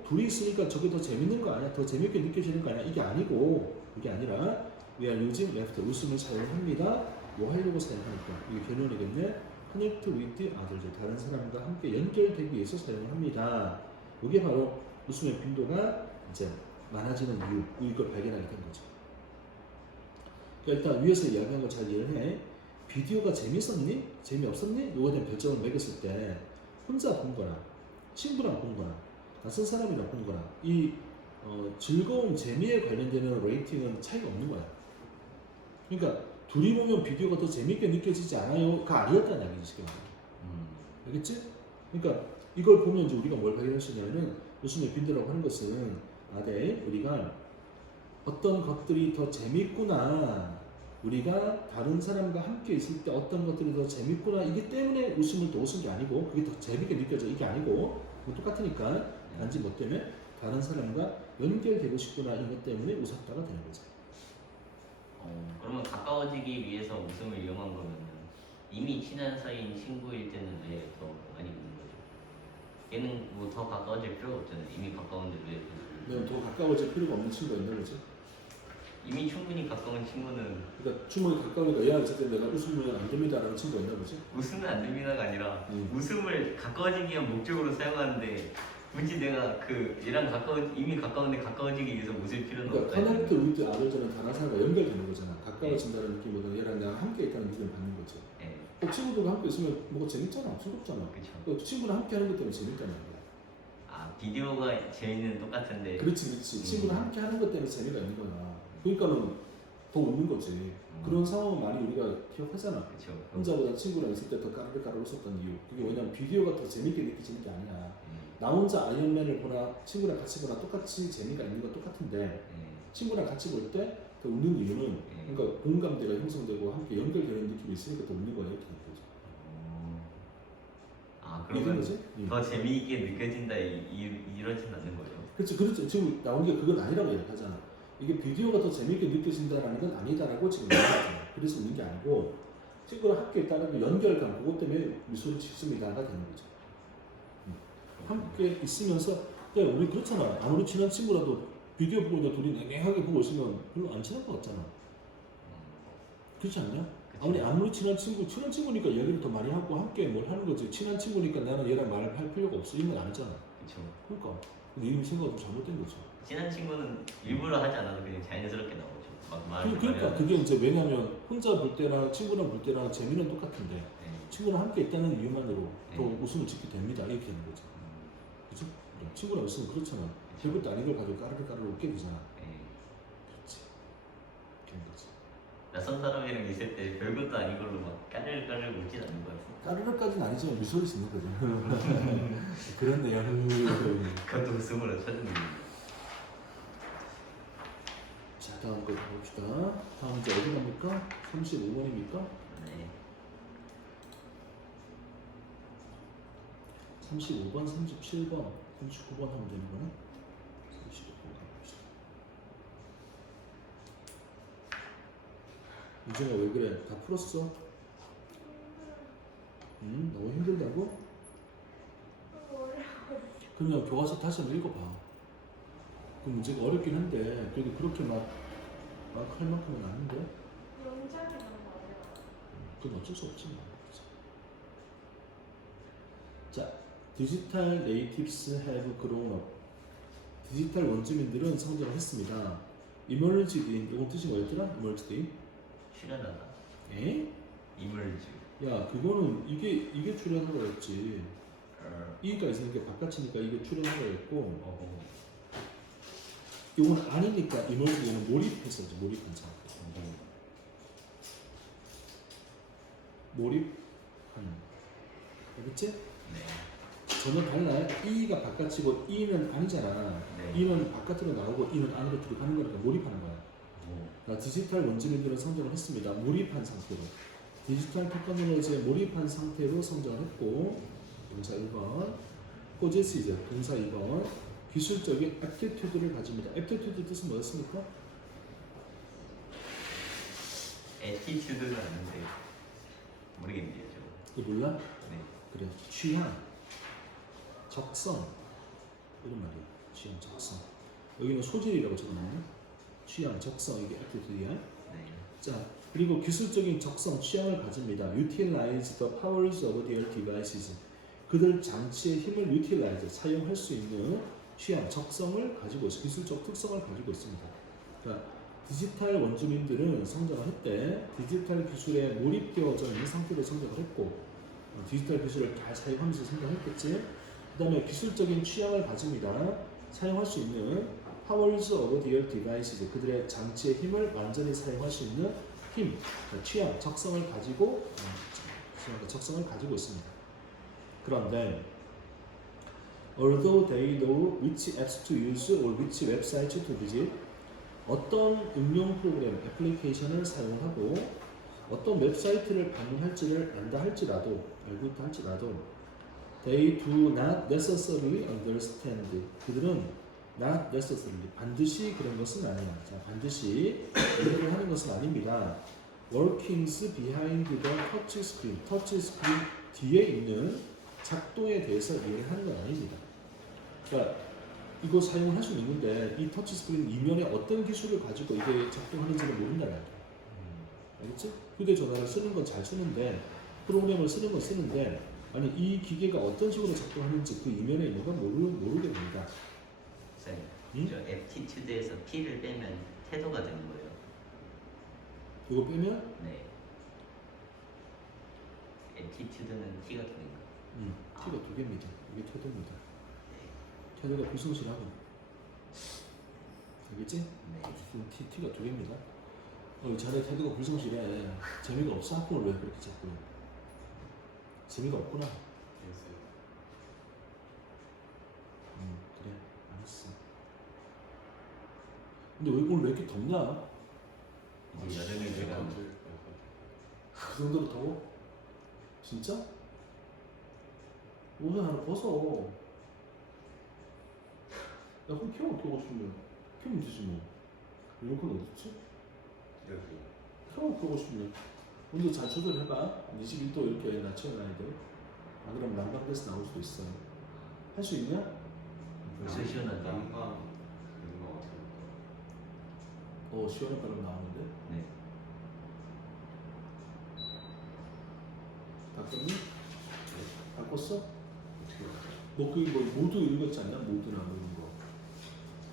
둘이 있으니까 저게 더 재밌는 거 아니야? 더 재밌게 느껴지는 거 아니야? 이게 아니고, 이게 아니라 we are using laughter, 웃음을 사용합니다. 뭐 하려고 사용하니까 이게 변론이겠네. connect with others, 다른 사람과 함께 연결되기 위해서 사용합니다. 이게 바로 웃음의 빈도가 이제 많아지는 이유, 이걸 발견하게 된 거죠. 그러니까 일단 위에서 이야기한 거 잘 이해를 해. 비디오가 재밌었니? 재미없었니? 요거에 대한 별점을 매겼을 때 혼자 본 거나 친구랑 본 거나 낯선 사람이랑 본 거나 이 즐거움, 재미에 관련되는 레이팅은 차이가 없는 거야. 그러니까 둘이 보면 비디오가 더 재밌게 느껴지지 않아요가 아니었다는 얘기지 지금. 알겠지? 그러니까 이걸 보면 이제 우리가 뭘 발견할 수 있냐면은 웃음의 빈도라고 하는 것은 우리가 어떤 것들이 더 재밌구나, 우리가 다른 사람과 함께 있을 때 어떤 것들이 더 재밌구나 이기 때문에 웃음을 더 웃은 게 아니고 그게 더 재밌게 느껴져 이게 아니고 똑같으니까 단지 뭐 때문에 다른 사람과 연결되고 싶구나 이것 때문에 웃었다가 되는 거죠. 그러면 가까워지기 위해서 웃음을 이용한 거면 이미 친한 사이인 친구일 때는 왜 더 많이 웃는 거죠? 얘는 뭐 더 가까워질 필요가 없잖아요. 이미 가까운데 왜 내가 더 가까워질 필요가 없는 친구가 있는 거지. 이미 충분히 가까운 친구는 그러니까 충분히 가까우니까 얘랑 있을 때 내가 웃으면 안 됩니다라는 친구가 있는 거지. 웃으면 안 됩니다가 아니라 웃음을 가까워지기 위한 목적으로 사용하는데 굳이 내가 얘랑 이미 가까운데 가까워지기 위해서 웃을 필요는 그러니까 없다. 커넥트 위드 아들자는 다른 사람과 연결되는 거잖아. 가까워진다는 느낌보다는 얘랑 내가 함께 있다는 느낌을 받는 거지. 네. 친구들과 함께 있으면 뭐가 재밌잖아. 즐겁잖아. 그쵸. 친구랑 함께 하는 것 때문에 재밌다는 거야. 비디오가 재미는 똑같은데. 그렇지. 친구랑 함께 하는 것 때문에 재미가 있는 거야. 그러니까는 더 웃는 거지. 그런 상황은 많이 우리가 기억하잖아. 그쵸. 혼자보다 친구랑 있을 때 더 까르르 웃었던 이유. 그게 왜냐면 비디오가 더 재밌게 느껴지는 게 아니야. 나 혼자 아이언맨을 보나 친구랑 같이 보나 똑같이 재미가 있는 건 똑같은데 친구랑 같이 볼 때 더 웃는 이유는 네. 그러니까 공감대가 형성되고 함께 연결되는 느낌이 있으니까 더 웃는 거야 이렇게 되는 거죠. 아 이해된 그러면 거지? 더 재미있게 느껴진다 이러진 않는 거예요? 그렇죠. 그렇죠. 지금 나온 게 그건 아니라고 얘기하잖아. 이게 비디오가 더 재미있게 느껴진다라는 건 아니다라고 지금 얘기하잖아. 그래서 웃는 게 아니고 친구랑 함께 있다는 그 연결감 그것 때문에 미소를 짓습니다가 되는 거죠. 함께 있으면서 야, 우리 그렇잖아. 아무리 친한 친구라도 비디오 보고 그냥 둘이 냉랭하게 보고 있으면 별로 안 친할 것 같잖아. 그렇지 않냐? 아무리 친한 친구니까 얘기를 더 많이 하고 함께 뭘 하는 거지. 친한 친구니까 나는 얘랑 말을 할 필요가 없어. 이런 건 아니잖아. 그렇죠. 그러니까 근데 이미 생각이 잘못된 거죠. 친한 친구는 일부러 하지 않아도 그냥 자연스럽게 나오죠. 막 말을 그러니까 말해야- 그게 이제 왜냐면 혼자 볼 때랑 친구랑 볼 때랑 재미는 똑같은데 네. 친구랑 함께 있다는 이유만으로 더 네. 웃음을 짓게 됩니다. 이렇게 되는 거죠. 그죠? 그래. 친구랑 있으면 그렇잖아. 별것도 아닌 걸 가지고 까르르 웃게 되잖아. 네. 그렇지. 그런 거지. 낯선 사람이랑 있을 때 별것도 아닌 걸로 막 까르르 웃진 않는 것 같아요. 까르르까지는 아니지만 미소를 짓는 거죠. 그렇네요. 그것도 웃음으로 찾는 거예요. 자, 다음 거 봅시다. 다음 이제 어디 갑니까? 35번입니까? 네. 35번, 37번, 39번 하면 되는 거네? 35번 가봅시다. 유정아 왜 그래? 다 풀었어? 너무 힘들다고? 그러면 교과서 다시 한번 읽어봐. 그 문제가 어렵긴 한데 그래도 그렇게 막 할 만큼은 아닌데 영장이 너무 어려워. 그건 어쩔 수 없지 뭐. 자, 디지털 네이티브스 have grown up. 디지털 원주민들은 성장을 했습니다. emerged in, 이건 뜻이 뭐였더라? emerged in? 출연하다. 에? 이물주. 야, 그거는 이게 출연하다였지. 이가 있으니까 바깥이니까 이게 출연하다였고, 어허. 이건 아니니까 emerge는 몰입해서죠. 몰입한 상태. 몰입한. 알겠지? 네. 전혀 달라요. 이가 바깥이고 이는 아니잖아. 네. 이는 바깥으로 나오고 이는 안으로 들어가는 거니까 몰입하는 거야. 그러니까 디지털 원주민들은 성장을 했습니다. 몰입한 상태로. 디지털 테크놀로지에 몰입한 상태로 성장을 했고, 동사 1번. 포제시즈, 동사 2번. 기술적인 애티튜드를 가집니다. 애티튜드 뜻은 뭐였습니까? 애티튜드는 아는데 모르겠네요. 저. 이거 몰라? 네. 그래. 취향, 적성 이런 말이야. 취향, 적성. 여기는 소질이라고 적어놨네. 취향, 적성 이게 애티튜드야. 네. 자, 그리고 기술적인 적성, 취향을 가집니다. Utilize the powers of their devices. 그들 장치의 힘을 utilize, 사용할 수 있는 취향, 적성을 가지고 있어. 기술적 특성을 가지고 있습니다. 그러니까 디지털 원주민들은 성장을 했대. 디지털 기술에 몰입되어져 있는 상태로 성장을 했고, 디지털 기술을 잘 사용하면서 성장했겠지. 그 다음에 기술적인 취향을 가집니다. 사용할 수 있는 powers of their devices. 그들의 장치의 힘을 완전히 사용할 수 있는 힘, 취향, 적성을 가지고 적성을 가지고 있습니다. 그런데 although they know which apps to use or which websites to visit, 어떤 응용 프로그램, 애플리케이션을 사용하고 어떤 웹사이트를 방문할지를 안다 할지라도 알고 있다 할지라도 they do not necessarily understand. 그들은 not necessarily 반드시 그런 것은 아니야. 자, 반드시 이해를 하는 것은 아닙니다. workings behind the touch screen. 터치 스크린 뒤에 있는 작동에 대해서 이해를 하는 건 아닙니다. 그러니까 이거 사용을 할 수는 있는데 이 터치 스크린 이면에 어떤 기술을 가지고 이게 작동하는지는 모른다는 거야. 알겠지? 휴대전화를 쓰는 건 잘 쓰는데 프로그램을 쓰는 건 쓰는데 아니 이 기계가 어떤 식으로 작동하는지 그 이면에 있는 건 모르게 됩니다. 쌤, 응? 저 애티튜드에서 T를 빼면 태도가 되는 거예요. 이거 빼면 네. 애티튜드는 T가 되는 거. T가 두 개입니다. 이게 태도입니다. 네. 태도가 불성실하고 알겠지? 네. T가 두 개입니다. 자네 태도가 불성실해. 재미가 없어? 학교를 왜 그렇게 자꾸 재미가 없구나. 그래 알았어. 근데 왜 오늘 왜 이렇게 덥냐? 여름에 제가 그 정도로 더워? 진짜? 옷을 하나 벗어. 야, 그럼 켜고 싶으면 켜면 되지 뭐. 리모컨 어딨지? 여기 켜고 싶으면 온도 잘 조절해봐. 21도 이렇게 낮춰놔야 돼. 안 그러면 난방돼서 나올 수도 있어. 할 수 있냐? 벌써 시원하다. 난방 있는 것 같아요. 시원한 바람 나오는데? 네. 바꿨니? 바꿨어? 어떻게 알아요? 너 그거 모두 읽었지 않냐? 모두나 뭐 이런 거.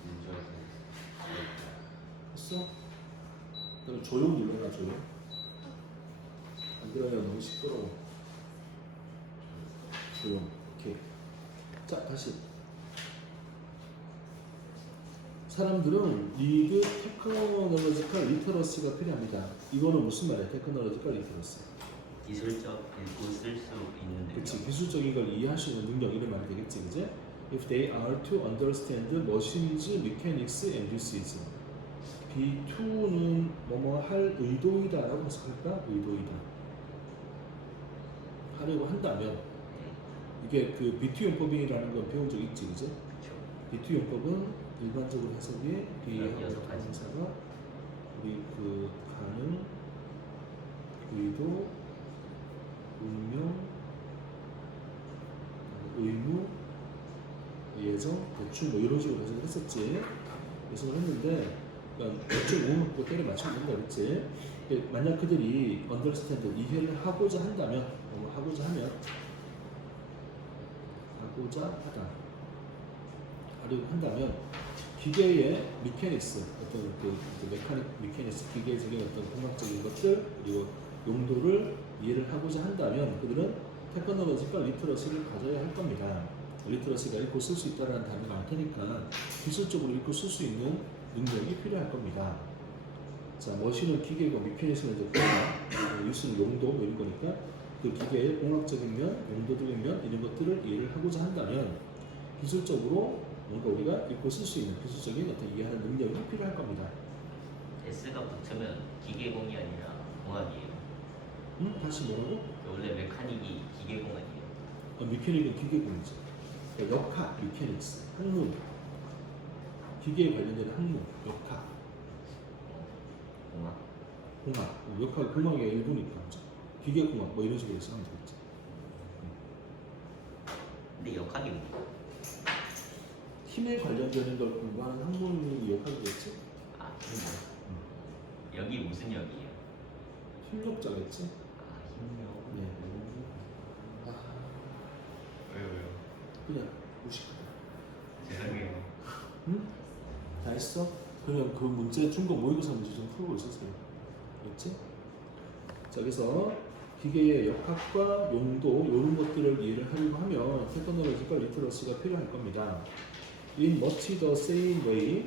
문자에서 했어? 그럼 조용 눌러라 조용. 안 들어요. 너무 시끄러워. 조용. 오케이. 자 다시. 사람들은 리드 테크놀로지컬 리터러시가 필요합니다. 이거는 무슨 말이야? 테크놀로지컬 리터러시. 기술적 읽고 쓸 수 있는 능력. 그치, 기술적인 걸 이해할 수 있는 능력 이런 말이 되겠지, 그지? If they are to understand machines, mechanics, and uses. B2는 뭐뭐 할 의도이다라고 해석할까? 의도이다. 하려고 한다면 이게 그 B2 용법이라는 건 배운 적 있지, 그지? 그렇죠. B2 용법은 일반적으로 해석이 B하고 여섯 가지. 동사가 우리 그 가능, 의도, 운명, 의무, 예정, 대충 뭐 이런 식으로 해석을 했었지. 해석을 했는데 그러니까 대충 오목고 때려 맞추면 된다 그랬지. 근데 만약 그들이 understand, 이해를 하고자 한다면 하고자 하려고 한다면 기계의 미케닉스, 어떤 그 메카닉 미케닉스, 기계적인 어떤 공학적인 것들 그리고 용도를 이해를 하고자 한다면 그들은 테크놀로지컬 리터러시를 가져야 할 겁니다. 리터러시가 읽고 쓸 수 있다는 단어가 안 테니까 기술적으로 읽고 쓸 수 있는 능력이 필요할 겁니다. 자, 머신은 기계고 미케닉스는 이제 공학, 유수는 용도 뭐 이런 거니까 그 기계의 공학적인 면, 용도적인 면 이런 것들을 이해를 하고자 한다면 기술적으로 뭔가 우리가 읽고 쓸 수 있는 기술적인 어떤 이해하는 능력이 필요할 겁니다. S가 붙으면 기계공이 아니라 공학이에요. 다시 뭐라고? 원래 메카닉이 기계공학이에요. 미케닉은 기계공이지. 그러니까 역학, 미케닉스, 학문, 기계에 관련된 학문, 역학, 공학. 공학, 역학, 공학의 일부니까 기계공학 뭐 이런 식으로 쓰면 되겠지. 근데 역학이 뭐예요? 힘에 관련되는 걸 공부하는 학문이 역학이겠지? 아, 힘력. 여기 무슨 역이에요? 힘력자겠지? 아, 힘력. 네. 왜요? 그냥 무식하다. 죄송해요. 응? 다 했어? 그냥 그 문제 중국 모의고사 문제 좀 풀고 있었어요. 그렇지? 자, 그래서 기계의 역학과 용도 이런 것들을 이해를 하려고 하면 테크놀로지컬 리터러시가 필요할 겁니다. In much the same way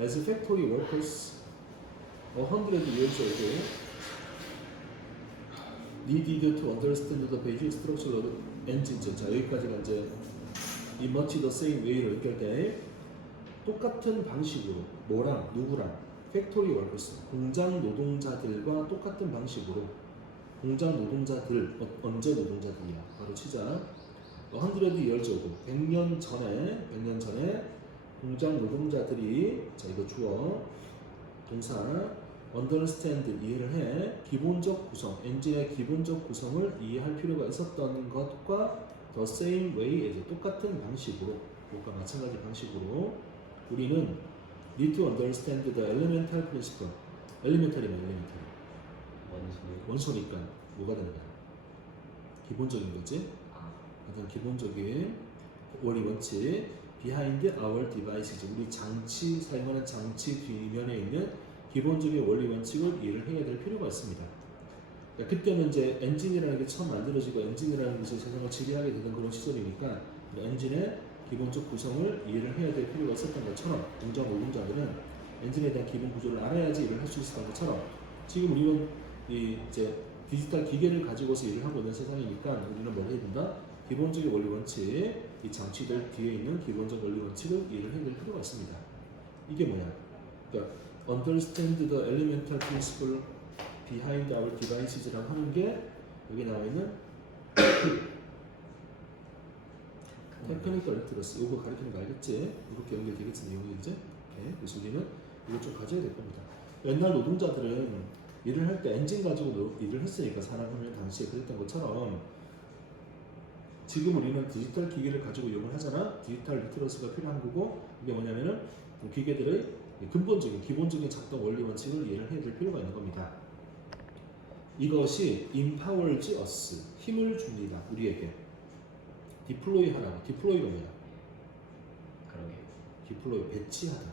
as factory workers 100 years ago needed to understand the basic structure of engines. 자, 여기까지가 이제 in much the same way를 얘기할 때 똑같은 방식으로 뭐랑 누구랑 팩토리 월커스 공장 노동자들과 똑같은 방식으로 공장 노동자들 언제 노동자들이야 바로 치자 100 years ago 100년 전에 공장 노동자들이 자 이거 주어 동사 understand 이해를 해 기본적 구성 엔진의 기본적 구성을 이해할 필요가 있었던 것과 the same way as 똑같은 방식으로 그것과 마찬가지 방식으로 우리는 need to understand the elemental principle. elementary만 elementary. 원소니까 뭐가 되는 거야? 기본적인 거지. 가장 기본적인 원리 원칙. behind our devices. 우리 장치 사용하는 장치 뒷면에 있는 기본적인 원리 원칙을 이해를 해야 될 필요가 있습니다. 그러니까 그때는 이제 엔진이라는 게 처음 만들어지고 엔진이라는 것을 세상을 지배하게 되던 그런 시절이니까 엔진의 기본적 구성을 이해를 해야 될 필요가 있었던 것처럼 공장 노동자들은 엔진에 대한 기본 구조를 알아야지 일을 할 수 있었던 것처럼 지금 우리는 이제 디지털 기계를 가지고서 일을 하고 있는 세상이니까 우리는 뭘 해야 된다? 기본적인 원리 원칙, 이 장치들 뒤에 있는 기본적 원리 원칙을 이해를 해야 될 필요가 있습니다. 이게 뭐야? 그러니까 understand the elemental principle behind our devices라고 하는 게 여기 나와 있는 테크니컬 리터러시 이거 가르치는 거 알겠지? 이렇게 연결되겠지 내용이 이제. 오케이. 그래서 우리는 이걸 좀 가져야 될 겁니다. 옛날 노동자들은 일을 할 때 엔진 가지고 일을 했으니까 산업혁명 당시에 그랬던 것처럼 지금 우리는 디지털 기기를 가지고 이용을 하잖아. 디지털 리터러시가 필요한 거고 이게 뭐냐면은 기계들의 근본적인 기본적인 작동 원리 원칙을 이해를 해야 될 필요가 있는 겁니다. 이것이 empowers us 힘을 줍니다. 우리에게 디플로이 하라고. 디플로이가 뭐야? 그러게. 디플로이 배치하다.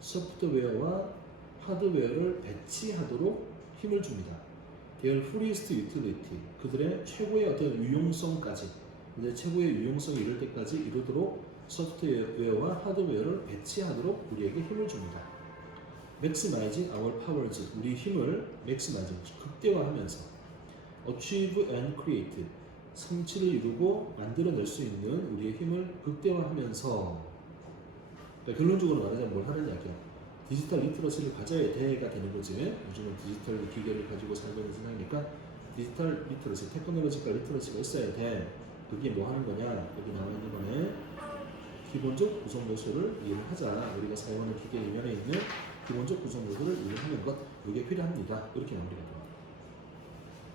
소프트웨어와 하드웨어를 배치하도록 힘을 줍니다. Their fullest utility 그들의 최고의 어떤 유용성까지 이제 최고의 유용성이 이룰 때까지 이루도록 소프트웨어와 하드웨어를 배치하도록 우리에게 힘을 줍니다. Maximizing our powers 우리 힘을 maximizing 극대화하면서 achieve and create 성취를 이루고 만들어낼 수 있는 우리의 힘을 극대화하면서 그러니까 결론적으로 말하자면 뭘 하는 이야기야. 디지털 리터러시를 가져야 돼가 되는 거지. 요즘은 디지털 기계를 가지고 살고 있는 세상이니까 디지털 리터러시, 테크놀로지컬 리터러시가 있어야 돼. 그게 뭐 하는 거냐? 여기 나와 있는 거네. 기본적 구성 요소를 이해를 하자. 우리가 사용하는 기계 이면에 있는 기본적 구성 요소를 이해하는 것, 이게 필요합니다. 이렇게 마무리가 됩니다.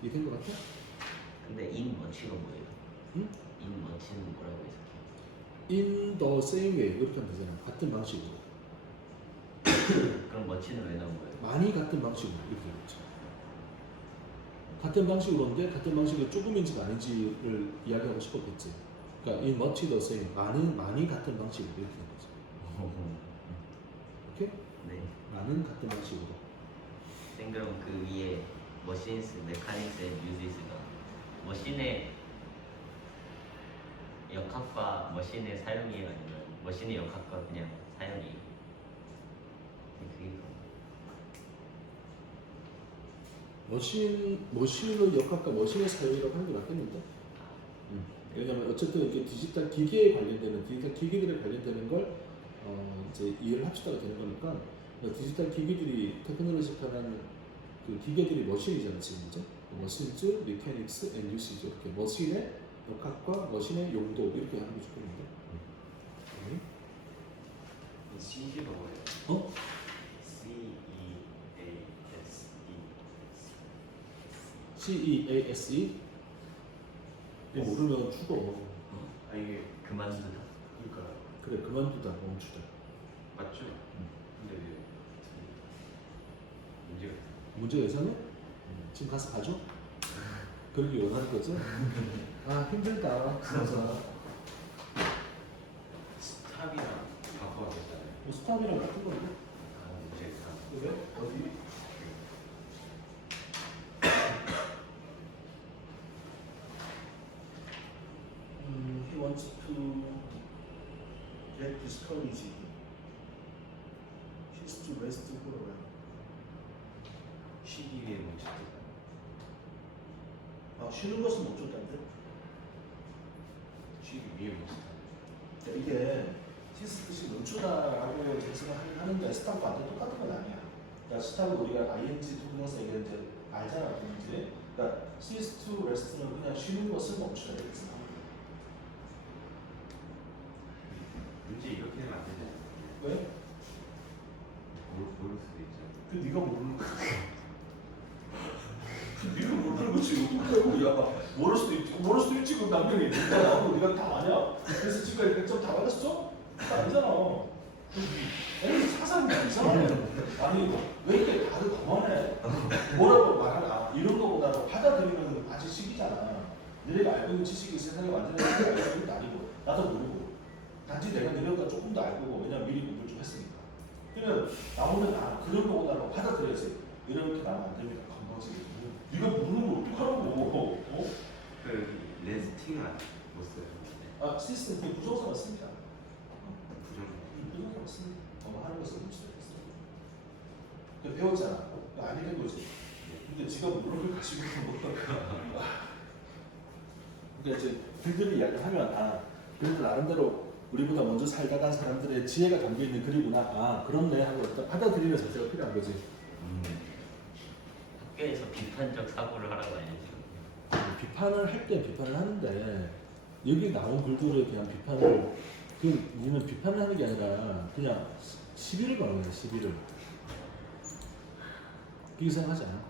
이해된 것 같아? 근데 in much가 뭐예요? 응? in much는 뭐라고 해석해? In the same way 이렇게 하면 되잖아. 같은 방식으로. 그럼 much는 왜 나온 거예요? 많이 같은 방식으로 이렇게 되겠죠. 같은 방식으로인데 같은 방식이 조금인지 많은지를 이야기하고 싶었겠지. 그러니까 in much the same 많이 같은 방식으로 이렇게 되는 거죠. 오케이? 네. 많은 같은 방식으로. 쌤 그럼 그 위에 machines, mechanics and uses가 머신의 역학과 머신의 사용이에요 아니면 머신의 역학과 그냥 사용이에요? 그게 머신의 역학과 머신의 사용이라고 하는 게 맞겠는데? 왜냐면 어쨌든 이렇게 디지털 기계에 관련되는 디지털 기기들에 관련되는 걸 이제 이해를 합치다가 되는 거니까 디지털 기기들이 테크놀로지컬한 그 기계들이 머신이잖아 지금 이제 머신즈, 메카닉스, 앤 유시즈 이렇게 머신의 역학과 머신의 용도 이렇게 하는 게 좋겠는데. CE가 뭐예요? 어? CEASE 모르면 죽어. 아 이게 그만두다. 그러니까 그래 그만두다 멈추다. 맞죠? 근데 이게 문제가 문제 예상해? 지금 가서 봐줘? 그러기 원하는 거죠? 아 힘들다 진짜. 스탑이랑 바꿔야 되잖아요. 뭐 스탑이랑 같은 건데? 아 문제가 그래? 어디? He wants to get discouraged. He's to rest for a while. 쉬기 위해 멈췄다. 아 쉬는 것은 못 줬다는데? 쉬기 위해 멈췄다. 이게 시스 뜻이 멈추다라고 제시를 하는데 스탑과 완전 똑같은 건 아니야. 그러니까 스탑은 우리가 ing 동명사 얘기했는데 알잖아, 뭔지. 그러니까 cease to rest는 그냥 쉬는 것을 멈추다 되겠지. 문제 이렇게 되면 안 되잖아요. 왜? 모를 수도 있잖아요. 그 네가 모르는 거야. 네가 모르는 거지. 어떡하라고. 야, 모를 수도 있지. 그럼 남편이 네가 나오고 네가 다 아냐? 그래서 지금까지 100점 다 받았어? 다 아니잖아. 에이, 사상이 이상해. 아니, 왜 이렇게 다들 거만해? 뭐라고 말하나? 이런 거보다 받아들이는 아직 시기잖아. 너네가 알고 있는 지식이 세상에 완전히 알고 있는 게 아니고, 나도 모르고. 단지 내가 너네보다 조금 더 알고, 왜냐면 미리 공부를 좀 했으니까. 그러면 나오면 그런 거보다는 받아들여야지. 이렇게 나면 안 됩니다. 건방지게. 네가 모르는 걸 어떡하라고. 그 레스팅은 못 써요. 아, 시스템 부정사가 씁니다. 부정. 부정사가 씁니다. 하는 것을 멈추겠어. 배웠잖아. 아니 된 거지. 근데 지가 모르는 걸 가지고 그러니까 이제 그들이 이야기하면 그래도 나름대로 우리보다 먼저 살다 간 사람들의 지혜가 담겨 있는 글이구나. 아 그렇네 하고 일단 받아들이는 자세가 필요한 거지. 학교에서 비판적 사고를 하라고 알려줘. 비판을 할 때 비판을 하는데 여기 나온 글들에 대한 비판을 우리는 비판을 하는 게 아니라 그냥 시비를 거는 거야. 시비를. 그렇게 생각하지 않아?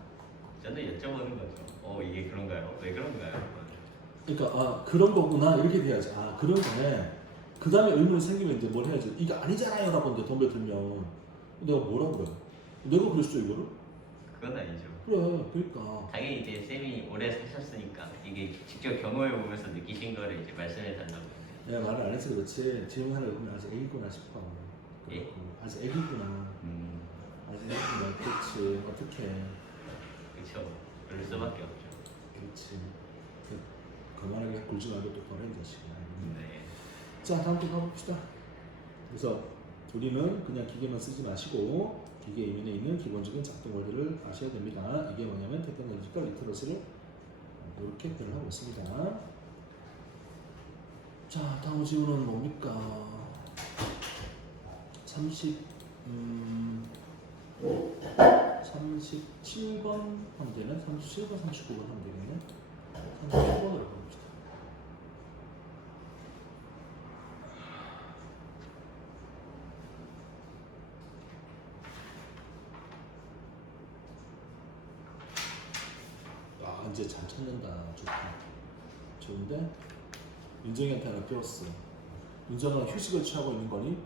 저는 여쭤보는 거죠. 이게 그런가요? 왜 그런가요? 그러니까 아 그런 거구나 이렇게 돼야지. 아 그런 거네. 그 다음에 의문이 생기면 이제 뭘 해야지. 이게 아니잖아요 라고 이제 덤벼들면 내가 뭐라 그래? 내가 그랬어 이거를? 그건 아니죠. 그래 그러니까 당연히 이제 쌤이 오래 사셨으니까 이게 직접 경험해 보면서 느끼신 거를 이제 말씀해 달라고. 내가 말을 안 해서 그렇지 질문하려고 하면 아직 애기구나 싶어. 예? 아직 애기구나. 아직 애기구나. 그렇지 어떡해. 그렇죠. 그럴 수밖에 없죠. 그렇지. 그만하게 굴지 말고 똑바로 해 자식아. 네. 자 다음 또 가봅시다. 그래서 우리는 그냥 기계만 쓰지 마시고 기계 이면에 있는 기본적인 작동 원리를 아셔야 됩니다. 이게 뭐냐면 테크놀로지컬 리터러시를 이렇게 표현을 하고 있습니다. 자 다음 질문은 뭡니까? 37번 하면 되네. 37번, 39번 하면 되겠네. 37번으로 가봅시다. 아 이제 잘 찾는다. 좋다. 좋은데? 윤정이한테 하나 배웠어. 윤정아 휴식을 취하고 있는 거니?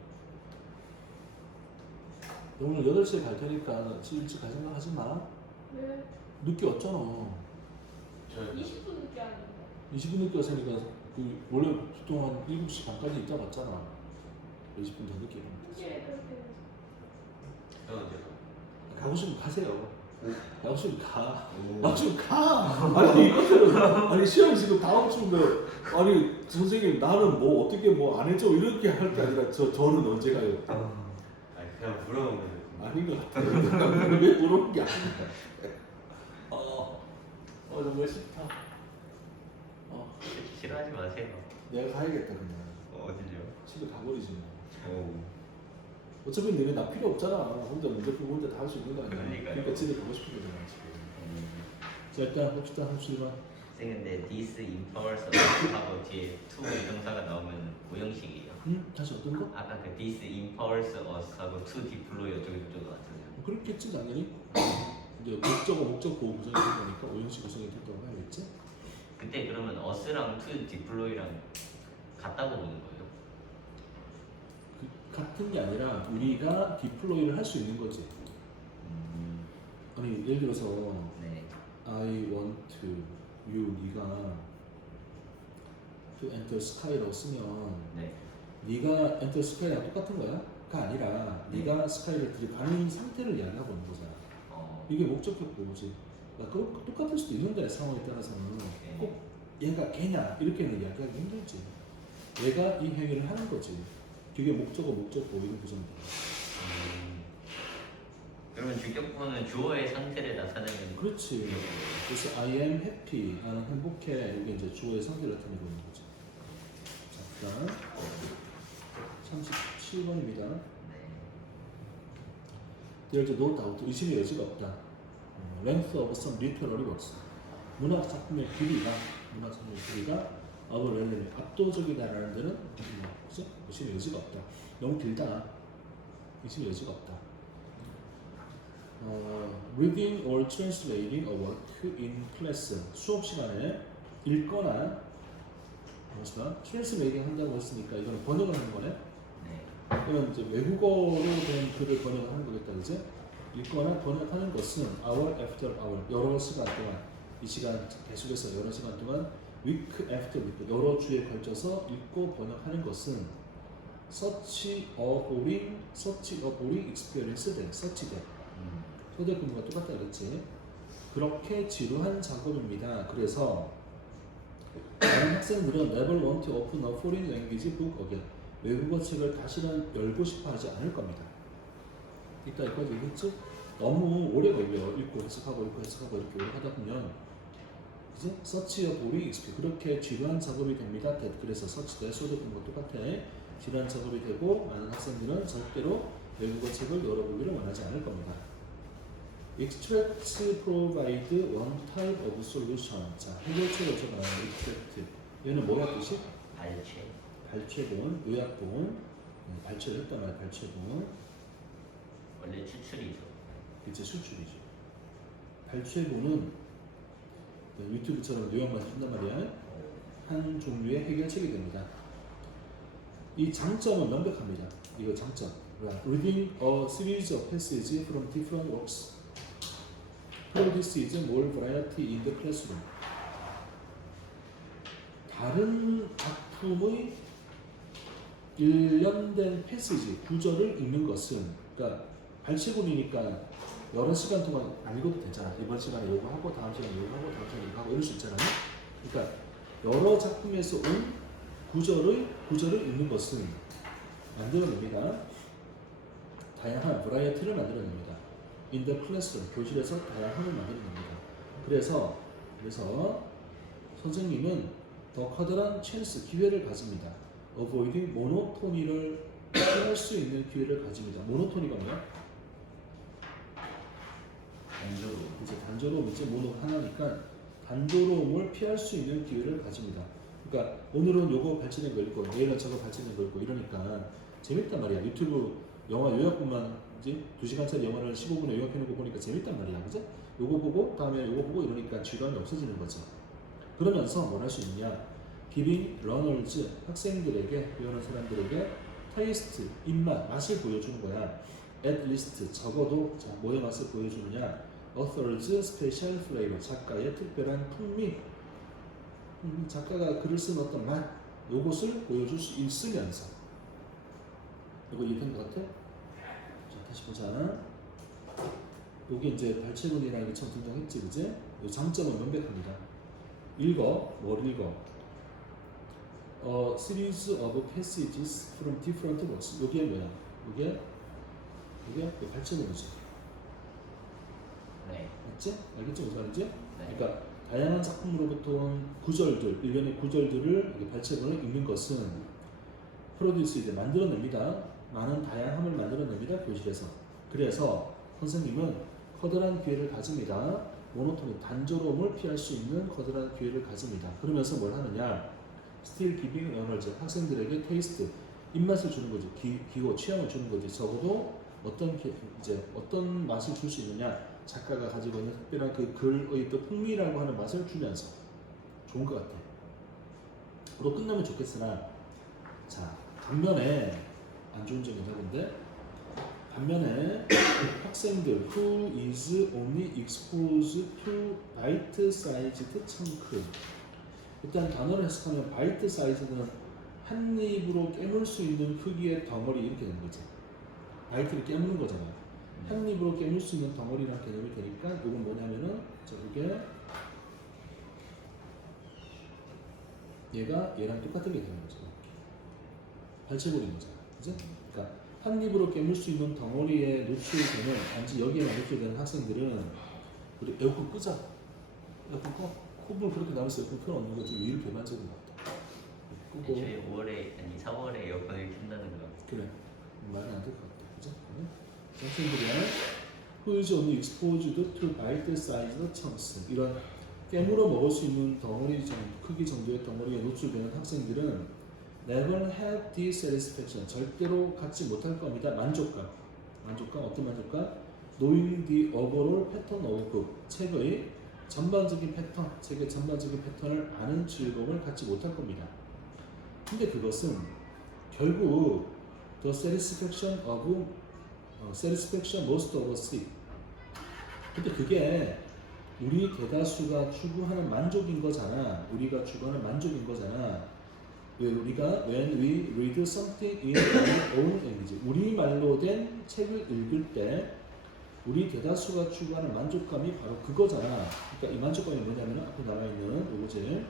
오늘 8시에 갈 테니까 일찍 갈 생각 하지 마. 왜? 늦게 왔잖아. 저 20분 늦게 하는데. 20분 늦게 왔으니까 원래 보통 한 7시 반까지 있다 갔잖아. 20분 더 늦게. 그게 그렇게 저는 이제 가고 싶으면 가세요. 가고 싶으면 가. 오. 가고 싶으면 가. 아니 이것들은 아니 시험 지금 다음 주면 아니 선생님 나는 뭐 어떻게 뭐 안 해줘 이렇게 할 게 아니라 저는 언제 가요? 아니 그냥 물어본 거예요. 아닌 것 같아요. 왜 물어본 게 아니야. 정말 싫다. 싫어하지 마세요. 내가 가야겠다 그냥. 어디죠? 집에 가버리지 뭐. 오. 어차피 너네 나 필요 없잖아. 혼자 문제 풀고 혼자 다 할 수 있는 거 아니야. 그러니까요. 그러니까 집에 가고 싶은 거잖아 지금. 자 일단 봅시다. 한수만. 근데 this empowers us 하고 뒤에 to 동사가 나오면 오형식이에요. 다시 어떤 거? 아까 그 this empowers us 하고 to deploy 어쩌고저쩌고 같은데요. 그렇겠지 당연히. 이제 목적어 목적 보호 구성이 된 거니까 오형식 구성이 됐다고 봐야겠지. 그때 그러면 us랑 to deploy랑 같다고 보는 거예요? 같은 게 아니라 우리가 디플로이를 할 수 있는 거지. 아니 예를 들어서 네. I want to you 네가 to enter sky라고 쓰면 네. 네가 enter sky랑 똑같은 거야? 가 아니라 네가 스카이를 들이가는 상태를 이야기하고 있는 거잖아. 이게 목적격 보호지. 그러니까 똑같을 수도 있는데 상황에 따라서는 꼭 얘가 걔냐 이렇게는 이야기하기 힘들지. 얘가 이 행위를 하는 거지. 그게 목적어 목적 보호 이런 구성이다. 그러면 주격보는 주어의 상태를 나타내는 그렇지. 그래서 I am happy, 나는 행복해. 이게 이제 주어의 상태를 나타내고 있는 거지. 자, 그다음 37번입니다. There's no doubt, 의심의 여지가 없다. Length of some literary works. 문학 작품의 길이가 overwhelming, 압도적이다라는 데는 그죠? 의심의 여지가 없다. 너무 길다. 의심의 여지가 없다. Reading or translating a work in class. 수업 시간에 읽거나 무엇이다? translating 한다고 했으니까 이거는 번역을 하는 거네. 그러면 이제 외국어로 된 글을 번역하는 거겠다, 그지? 읽거나 번역하는 것은 hour after hour, 여러 시간 동안, 이 시간 계속해서 여러 시간 동안 week after week, 여러 주에 걸쳐서 읽고 번역하는 것은 such a boring experience 돼, such that. 소대 근무가 똑같다 그랬지. 그렇게 지루한 작업입니다. 그래서 많은 학생들은 never want to open a foreign language book again. 외국어 책을 다시는 열고 싶어 하지 않을 겁니다. 이따 여기까지 얘기했지? 너무 오래 걸려. 읽고 해석하고 이렇게 오래 하다 보면 such a boring experience. 그렇게 지루한 작업이 됩니다. 그래서 such that 소대 근무가 똑같아. 지루한 작업이 되고 많은 학생들은 절대로 외국어 책을 열어보기를 원하지 않을 겁니다. Extracts provide one type of solution. 자, 해결책을 적어놔요. Extract. 얘는 뭐야 뜻이? 발췌. 발췌본, 요약본. 발췌를 했단 말이야. 발췌본. 원래 추출이죠. 이제 수출이죠. 발췌본은 유튜브처럼 요약만 해준단 말이야. 한 종류의 해결책이 됩니다. 이 장점은 명백합니다. 이거 장점. Reading a series of passages from different works produces more variety in the classroom. 다른 작품의 일련된 패시지, 구절을 읽는 것은, 그러니까 발췌본이니까 여러 시간 동안 안 읽어도 되잖아. 이번 시간에 이거 하고 다음 시간에 이거 하고 다음 시간에 이거 하고 이럴 수 있잖아요. 그러니까 여러 작품에서 온 구절을 읽는 것은 만들어냅니다. 다양한 버라이어티를 만들어냅니다. In the classroom, 교실에서 다양함을 만들어냅니다. 그래서 선생님은 더 커다란 찬스, 기회를 가집니다. Avoiding monotony를 피할 수 있는 기회를 가집니다. 모노토니가 뭐야? 단조로움. 이제 단조로움, 이제 모노 하나니까 단조로움을 피할 수 있는 기회를 가집니다. 그러니까 오늘은 요거 발췌된 거 읽고 내일은 저거 발췌된 거 읽고 이러니까 재밌단 말이야. 유튜브 영화 요약본만 이제 2시간짜리 영화를 15분에 요약해놓고 보니까 재밌단 말이야. 그죠? 요거 보고 다음에 요거 보고 이러니까 지루함이 없어지는 거죠. 그러면서 뭘 할 수 있느냐? Giving learners, 학생들에게, 배우는 사람들에게 taste, 입맛, 맛을 보여주는 거야. At least, 적어도 자, 뭐의 맛을 보여주느냐? Author's special flavor, 작가의 특별한 풍미, 작가가 글을 쓴 어떤 맛, 요것을 보여줄 수 있으면서. 이거 이해된 것 같아? 자, 다시 보자. 여기 이제 발췌문이라는 게 처음 등장했지, 그제? 이 장점은 명백합니다. 읽어, 뭘 읽어? Series of passages from different works. 여기에 뭐야? 여기에 발췌문이지. 네. 맞지? 알겠지? 무슨 말인지? 네. 그러니까 다양한 작품으로부터 온 구절들, 일련의 구절들을 이렇게 발췌본을 읽는 것은 프로듀스 이제 만들어냅니다. 많은 다양함을 만들어냅니다. 교실에서. 그래서 선생님은 커다란 기회를 가집니다. 모노토니, 단조로움을 피할 수 있는 커다란 기회를 가집니다. 그러면서 뭘 하느냐? Still giving learners, 학생들에게 테이스트, 입맛을 주는 거지. 기호, 취향을 주는 거지. 적어도 어떤 맛을 줄 수 있느냐? 작가가 가지고 있는 특별한 그 글의 또 풍미라고 하는 맛을 주면서 좋은 것 같아. 그로 끝나면 좋겠으나, 자, 반면에 안 좋은 점이 있는데, 반면에 학생들 who is only exposed to bite-sized chunk. 일단 단어를 해석하면 bite size는 한 입으로 깨물 수 있는 크기의 덩어리 이렇게 되는 거지. 바이트를 깨무는 거잖아. 한 입으로 깨물 수 있는 덩어리라는 개념이 되니까 이건 뭐냐면은 저게 얘가 얘랑 똑같은 게 되는 거죠. 발췌본인 거잖아. 그지? 그러니까 한 입으로 깨물 수 있는 덩어리에 노출되는, 단지 여기에만 노출되는 학생들은 우리 에어컨 끄자. 에어컨 꺼. 콧물 그렇게 나면서 에어컨 켜놓는 거 좀 위일 배반적인 것 같아. 끄고. 애초에 4월에 에어컨을 켠다는 거. 그래. 말이 안 될 것 같아. 그죠? 학생들이 who is only exposed to bite-sized chunks, 이런 깨물어 먹을 수 있는 덩어리 크기 정도의 덩어리에 노출되는 학생들은 never have the satisfaction, 절대로 갖지 못할 겁니다. 만족감, 어떤 만족감? knowing the overall pattern of book, 책의 전반적인 패턴, 책의 전반적인 패턴을 아는 즐거움을 갖지 못할 겁니다. 근데 그것은 결국 the satisfaction most of us seek. 근데 그게 우리 대다수가 추구하는 만족인 거잖아. 우리가 추구하는 만족인 거잖아. 왜 우리가 when we read something in our own language, 우리말로 된 책을 읽을 때 우리 대다수가 추구하는 만족감이 바로 그거잖아. 그러니까 이 만족감이 뭐냐면 앞에 나와 있는 요거지.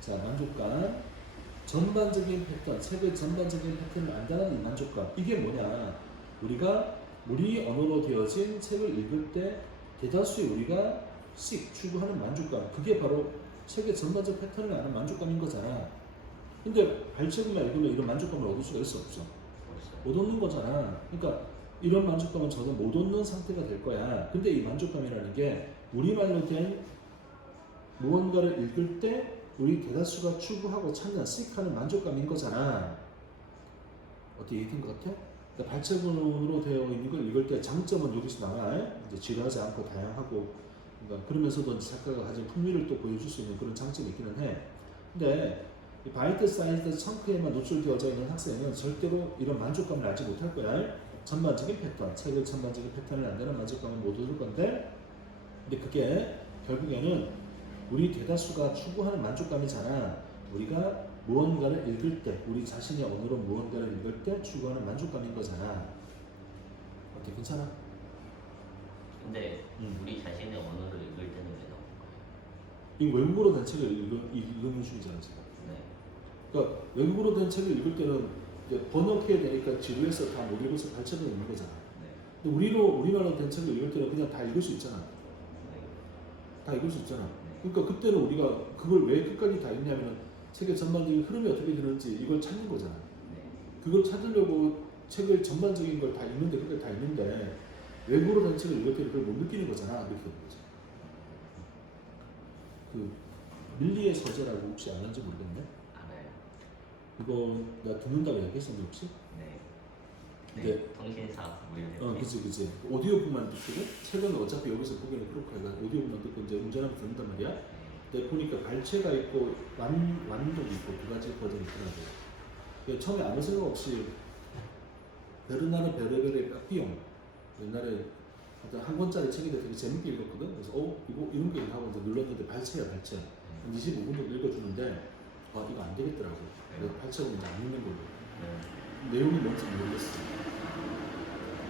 자, 만족감, 전반적인 패턴, 책의 전반적인 패턴을 안다는 이 만족감. 이게 뭐냐? 우리가 우리 언어로 되어진 책을 읽을 때 대다수의 우리가 추구하는 만족감. 그게 바로 책의 전반적 패턴을 아는 만족감인 거잖아. 근데 발췌구만 읽으면 이런 만족감을 얻을 수가 있어 없어? 없어요. 못 얻는 거잖아. 그러니까 이런 만족감은 저는 못 얻는 상태가 될 거야. 근데 이 만족감이라는 게 우리말로 된 무언가를 읽을 때 우리 대다수가 추구하고 찾는 seek하는 만족감인 거잖아. 어떻게 이해된 것 같아? 그러니까 발췌문으로 되어 있는 걸 읽을 때 장점은 여기서 나와. 이제 지루하지 않고 다양하고 그러니까 그러면서도 작가가 가진 풍미를 또 보여줄 수 있는 그런 장점이 있기는 해. 근데 이 바이트 사이즈 청크에만 노출되어져 있는 학생은 절대로 이런 만족감을 알지 못할 거야. 전반적인 패턴, 책의 전반적인 패턴을 안다는 만족감을 못 얻을 건데, 근데 그게 결국에는 우리 대다수가 추구하는 만족감이잖아. 우리가 무언가를 읽을 때, 우리 자신의 언어로 무언가를 읽을 때 추구하는 만족감인 거잖아. 어때? 괜찮아? 근데 우리 자신의 언어를 읽을 때는 왜 나올까요? 이 외국어로 된 책을 읽는 중이잖아 지금. 네. 그러니까 외국어로 된 책을 읽을 때는 이제 번역해야 되니까 지루해서 다 못 읽어서 발췌도 있는 거잖아. 네. 근데 우리말로 된 책을 읽을 때는 그냥 다 읽을 수 있잖아. 네. 다 읽을 수 있잖아. 네. 그러니까 그때는 우리가 그걸 왜 끝까지 다 읽냐면은 책의 전반적인 흐름이 어떻게 되는지 이걸 찾는 거잖아. 네. 그걸 찾으려고 책을 전반적인 걸 다 읽는데 그걸 다 읽는데 외국어로 된 책을 읽을 때는 그걸 못 느끼는 거잖아. 이렇게 되는 거죠. 그 밀리의 서재라고 혹시 아는지 모르겠네. 알아요. 이거 나 듣는다고 얘기했었는데 혹시? 네. 네. 네. 통신사 뭐 이런 데. 그치. 오디오북만 듣거든? 책은 어차피 여기서 보기에는 그렇고 해서 오디오북만 듣고 이제 운전하면서 듣는단 말이야. 네. 근데 보니까 발췌가 있고 완독이 있고 두 가지 버전이 있더라고. 처음에 아무 생각 없이 베르나르 베르베르의 뼈비용 옛날에 어떤 한 권짜리 책인데 되게 재밌게 읽었거든. 그래서 이거 이런 게 있나 하고 이제 눌렀는데 발췌야 발췌. 한 25분 정도 읽어주는데 이거 안 되겠더라고. 그래서 발췌로 이제 안 읽는 걸로. 네. 내용이 뭔지 모르겠어.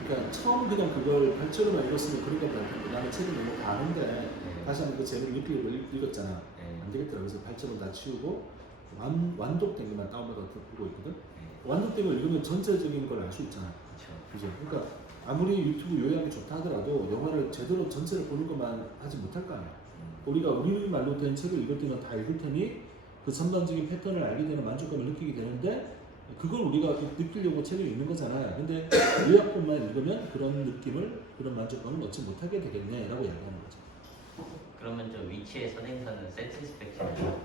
그러니까 처음 그냥 그걸 발췌로만 읽었으면 그러니까 나는 책을 너무 다 아는데 네. 다시 한번 그 재미를 느끼려고 읽었잖아. 네. 안 되겠더라고. 그래서 발췌로 다 치우고 완독된 것만 다운받아서 보고 있거든. 네. 완독된 걸 읽으면 전체적인 걸 알 수 있잖아. 그렇죠. 그죠? 그러니까 아무리 유튜브 요약이 좋다 하더라도 영화를 제대로 전체를 보는 것만 하지 못할 거 아니야. 우리가 우리말로 된 책을 읽을 때는 다 읽을 테니 그 전반적인 패턴을 알게 되는 만족감을 느끼게 되는데 그걸 우리가 느끼려고 책을 읽는 거잖아. 근데 요약본만 읽으면 그런 느낌을, 그런 만족감을 얻지 못하게 되겠네 라고 이야기하는 거죠. 그러면 저 위치의 선행사는 satisfaction이에요.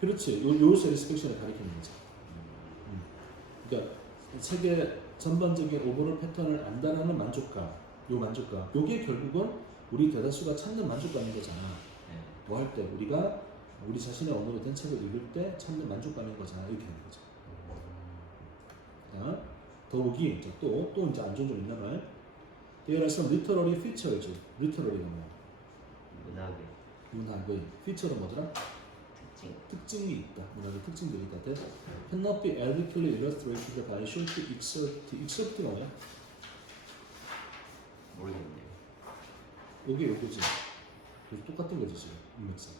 그렇지. 요 satisfaction을 가리키는 거죠. 그러니까 책의 전반적인 오버롤 패턴을 안다라는 만족감, 요 만족감, 요게 결국은 우리 대다수가 찾는 만족감인 거잖아. 네. 뭐 할 때 우리가 우리 자신의 언어로 된 책을 읽을 때 찾는 만족감인 거잖아. 이렇게 되는 거죠. 자, 더욱이 또 이제 안 좋은 점 있나 봐요. There are some literary features. literary가 뭐야? 문학의 feature는 뭐더라? 특징이 있다. 문학의 특징들이 있다. That cannot be adequately illustrated by short excerpt. excerpt가 뭐야? 모르겠는데. 요거지. 그래서 똑같은 거지 지금 인맥상.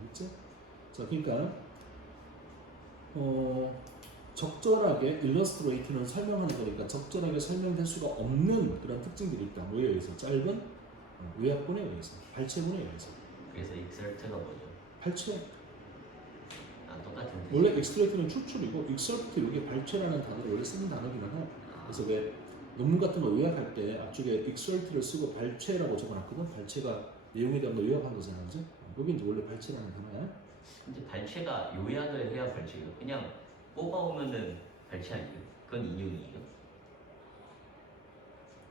알겠지? 자, 그러니까 적절하게 illustrate는 설명하는 거니까 적절하게 설명될 수가 없는 그런 특징들이 있다. 뭐에 의해서? 짧은 요약본에 의해서, 발췌본에 의해서. 그래서 excerpt가 뭐죠? 발췌. 똑같은 뜻. 원래 extract는 추출이고 excerpt 이게 발췌라는 단어를 원래 쓰는 단어기는 해. 그래서 왜 논문 같은 거 요약할 때 앞쪽에 excerpt를 쓰고 발췌라고 적어놨거든. 발췌가 내용에 대한 거 요약한 거잖아, 그죠? 여기 이제 원래 발췌라는 단어야. 근데 발췌가 요약을 해야 발췌예요. 그냥 뽑아오면은 발췌 아니에요? 그건 인용이에요.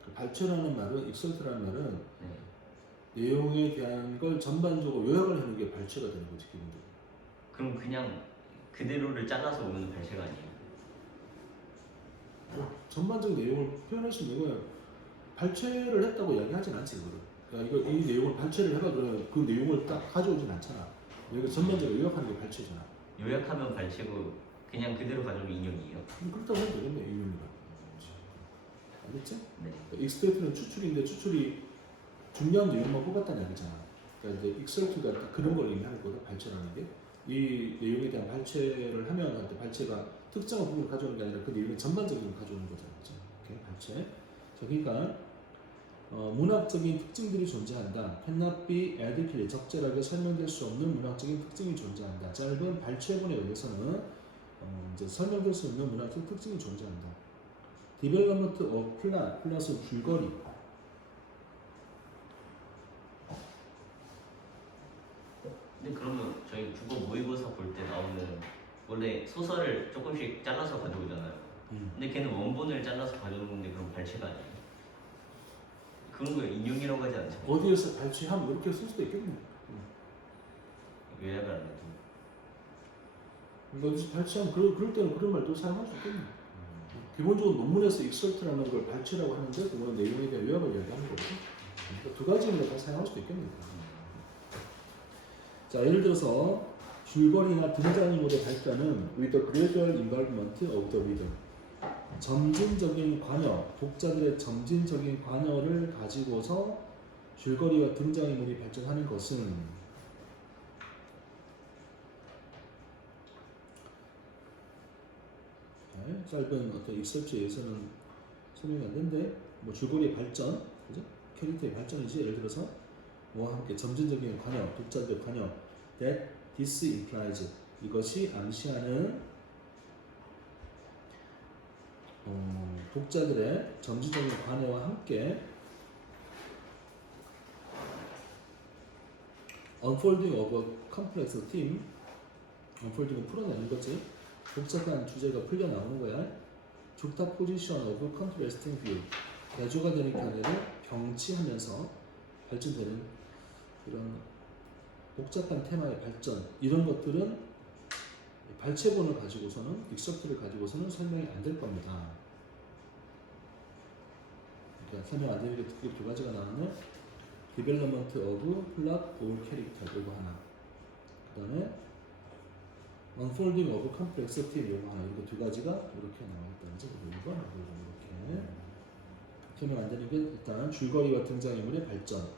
그 발췌라는 말은 excerpt라는 말은 네. 내용에 대한 걸 전반적으로 요약을 하는 게 발췌가 되는 거지 기본적으로. 그럼 그냥 그대로를 잘라서 오면 발췌가 아니에요? 전반적인 내용을 표현할 수 있는 거야. 발췌를 했다고 이야기하진 않지 그거를. 그러니까 이 내용을 발췌를 해가 그러면 그 내용을 딱 가져오진 않잖아. 여기가 전반적으로 요약하는 게 발췌잖아. 요약하면 발췌고 그냥 그대로 가져오면 인용이에요? 그렇다고 해도 되겠네 이유가. 알겠지? 네. 익스트랙트는 추출인데 추출이 중요한 내용만 뽑았다는 얘기잖아. 그러니까 이제 익스트랙트가 그런 걸 의미하는 거거든. 발췌라는 게. 이 내용에 대한 발췌를 하면 할 때 발췌가 특정한 부분을 가져오는 게 아니라 그 내용의 전반적인 걸 가져오는 거잖아. 그렇죠? 오케이, 발췌. 자, 그러니까 문학적인 특징들이 존재한다. cannot be adequately 적절하게 설명될 수 없는 문학적인 특징이 존재한다. 짧은 발췌문에 의해서는 이제 설명될 수 없는 문학적 특징이 존재한다. development of plot 플러스 줄거리. 근데 그러면 저희 국어 모의고사 볼 때 나오는 원래 소설을 조금씩 잘라서 가져오잖아요. 근데 걔는 원본을 잘라서 가져오는 건데 그럼 발췌가 아니에요? 그런 거 인용이라고 하지 않죠? 어디에서 발췌하면 이렇게 쓸 수도 있겠네. 요약을 안 해도. 어디서 발췌하면 그럴 때는 그런 말도 사용할 수 있겠네. 기본적으로 논문에서 익설트라는 걸 발췌라고 하는데 그건 내용에 대한 요약을 이야기하는 거고. 그러니까 두 가지를 다 사용할 수도 있겠네요. 자, 예를 들어서 줄거리나 등장인물의 발전은 with the gradual involvement of the reader. 점진적인 관여, 독자들의 점진적인 관여를 가지고서 줄거리와 등장인물이 발전하는 것은 짧은 어떤 익설트에 의해서는 설명이 안 되는데 뭐 줄거리의 발전, 그죠? 캐릭터의 발전이지. 예를 들어서 뭐와 함께 점진적인 관여, 독자들의 관여 that this implies 이것이 암시하는 독자들의 점진적인 관여와 함께 unfolding of a complex theme unfolding은 풀어내는 거지. 복잡한 주제가 풀려 나오는 거야. juxtaposition of contrasting view 대조가 되는 견해를 병치하면서 발전되는 이런 복잡한 테마의 발전 이런 것들은 발췌본을 가지고서는 익설트를 가지고서는 설명이 안 될 겁니다. 그러니까 설명 안 되는 게 특히 두 가지가 나왔네. development of plot or character 이거 하나. 그다음에 unfolding of complex theme 이거 하나. 이거 두 가지가 이렇게 나와있다는 거죠. 이거 이렇게 설명 안 되는 게 일단 줄거리와 등장인물의 발전,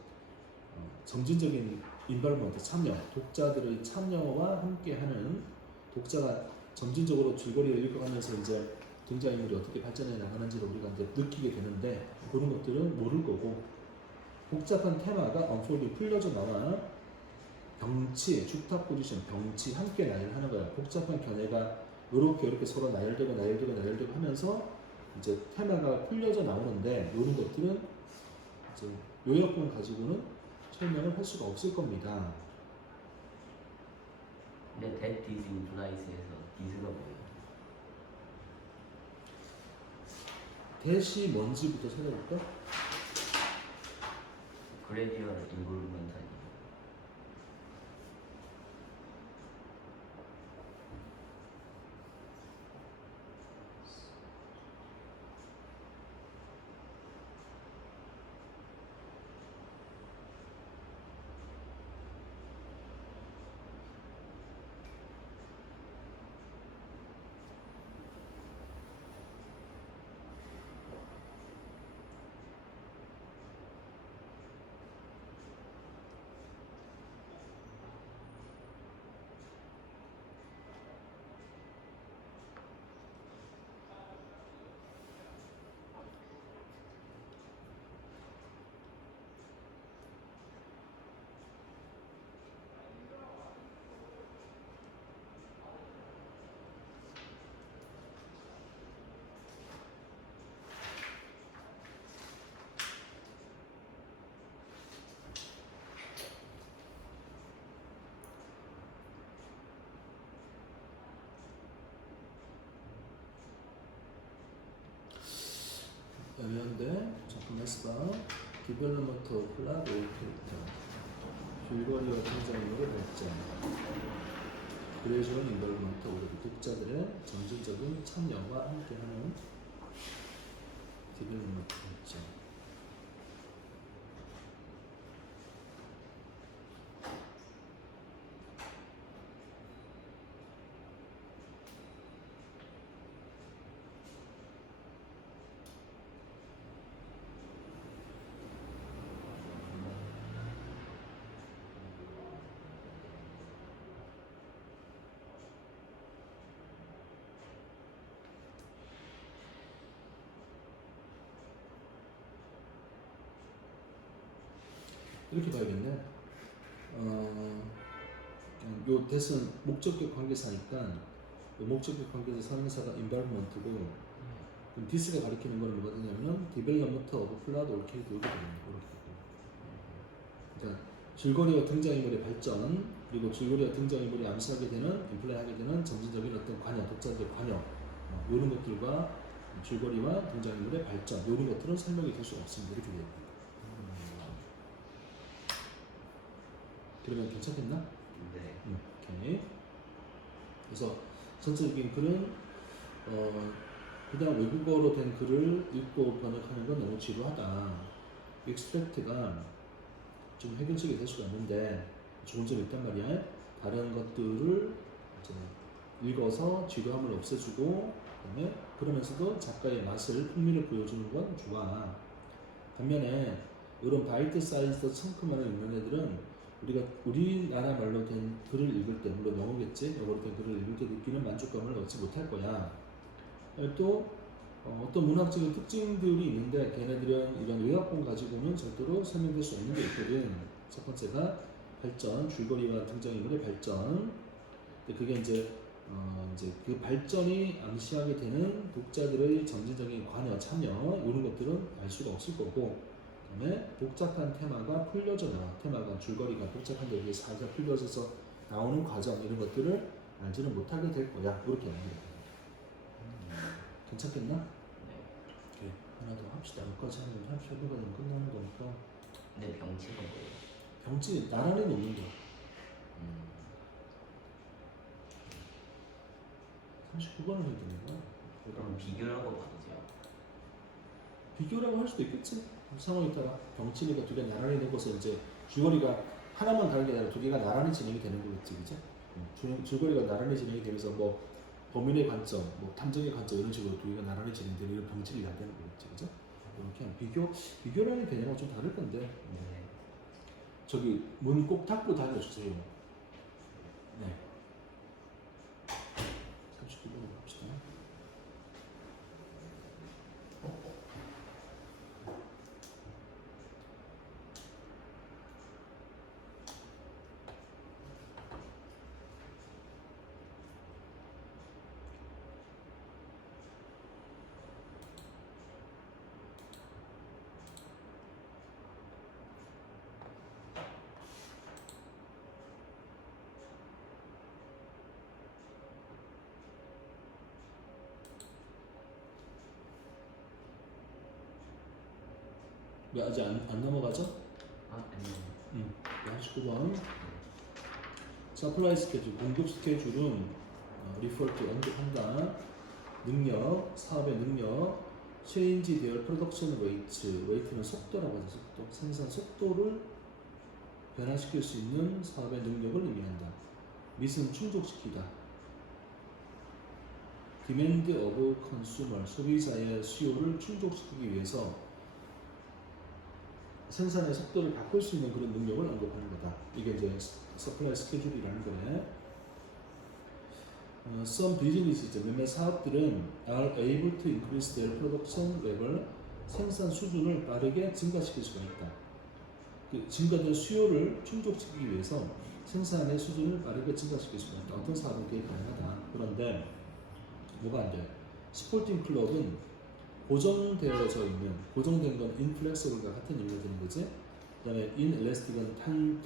점진적인 인발먼트 참여, 독자들의 참여와 함께하는 독자가 점진적으로 줄거리를 읽어가면서 이제 등장인물이 어떻게 발전해 나가는지를 우리가 이제 느끼게 되는데 그런 것들은 모를 거고 복잡한 테마가 unfolding 풀려져 나와 병치, juxtaposition, 병치 함께 나열하는 거야. 복잡한 견해가 이렇게 서로 나열되고 하면서 이제 테마가 풀려져 나오는데 이런 것들은 이제 요약본 가지고는 설명을 할 수가 없을 겁니다. 근데 that is implies에서 this가 뭐예요? 대시 뭔지부터 찾아볼까? gradual involvement 아니에요? 애매한데 잠깐 해봐. development of plot or character 줄거리와 등장인물의 발전 gradual involvement of 독자들의 점진적인 참여와 함께하는 development 발전 이렇게 봐야겠네. 요 대은 목적격 관계사니까 요 목적격 관계사 상사가 environment고 그럼 this가 가리키는 거는 뭐가 되냐면 development of flood orchid 이렇게 되는 거예요. 그러니까 줄거리와 등장인물의 발전 그리고 줄거리와 등장인물이 암시하게 되는 임플레이하게 되는 점진적인 어떤 관여, 독자적 관여 이런 것들과 줄거리와 등장인물의 발전 이런 것들은 설명이 될 수가 없습니다. 이렇게 돼요. 그러면 괜찮겠나? 네. 오케이. 그래서 전체적인 글은 그냥 외국어로 된 글을 읽고 번역하는 건 너무 지루하다. 익스트랙트가 좀 해결책이 될 수가 있는데 좋은 점이 있단 말이야. 다른 것들을 이제 읽어서 지루함을 없애주고 그다음에 그러면서도 작가의 맛을 풍미를 보여주는 건 좋아. 반면에 이런 바이트 사이즈 청크만을 읽는 애들은 우리가 우리나라 말로 된 글을 읽을 때 물론 영어겠지 영어로 된 글을 읽을 때 느끼는 만족감을 얻지 못할 거야. 또 어떤 문학적인 특징들이 있는데 걔네들은 이런 외화권 가지고는 절대로 설명될 수 없는 게 있거든. 첫 번째가 발전, 줄거리와 등장인물의 발전. 근데 그게 이제 그 발전이 암시하게 되는 독자들의 점진적인 관여, 참여 이런 것들은 알 수가 없을 거고, 그다음에 복잡한 테마가 풀려져 나와. 테마가 줄거리가 복잡한데 이게 살살 풀려져서 나오는 과정 이런 것들을 알지는 못하게 될 거야. 이렇게 합니다. 괜찮겠나? 오케이. 하나 더 합시다. 여기까지 하면 37분가 되면 끝나는 거니까. 근데 병치가 뭐예요? 병치 나란히 놓는 거야. 39번을 해야 되는 거야. 그럼 비교를 하고 봐도 돼요? 비교라고 할 수도 있겠지. 상황에 따라 병치니까 두 개 나란히 놓고서 이제 줄거리가 하나만 다른 게 아니라 두 개가 나란히 진행이 되는 거겠지, 그죠? 줄거리가 나란히 진행이 되면서 뭐 범인의 관점, 뭐 탐정의 관점 이런 식으로 두 개가 나란히 진행되는 이런 병치를 이야기하는 거겠지, 그죠? 이렇게 비교라는 개념은 좀 다를 건데. 네. 저기 문 꼭 닫고 다녀주세요. 네. 39번으로 갑시다. 왜 아직 안 넘어가죠? 아니요. 19번 서플라이 스케줄, 공급 스케줄은 refer to 언급한다. 능력, 사업의 능력, change their production rate는 속도라고 하죠. 속도, 생산 속도를 변화시킬 수 있는 사업의 능력을 의미한다. 밑은 충족시키다. demand of consumer, 소비자의 수요를 충족시키기 위해서 생산의 속도를 바꿀 수 있는 그런 능력을 언급하는 거다. 이게 이제 서플라이 스케줄이라는 거네. Some businesses, 몇몇 사업들은 are able to increase their production level, 생산 수준을 빠르게 증가시킬 수가 있다. 그 증가된 수요를 충족시키기 위해서 생산의 수준을 빠르게 증가시킬 수가 있다. 어떤 사업은 그게 가능하다. 그런데 뭐가 안 돼? 스포팅 클럽은 고정되어져 있는, 고정된 건 inflexible과 같은 의미가 되는 거지. 그 다음에 inelastic은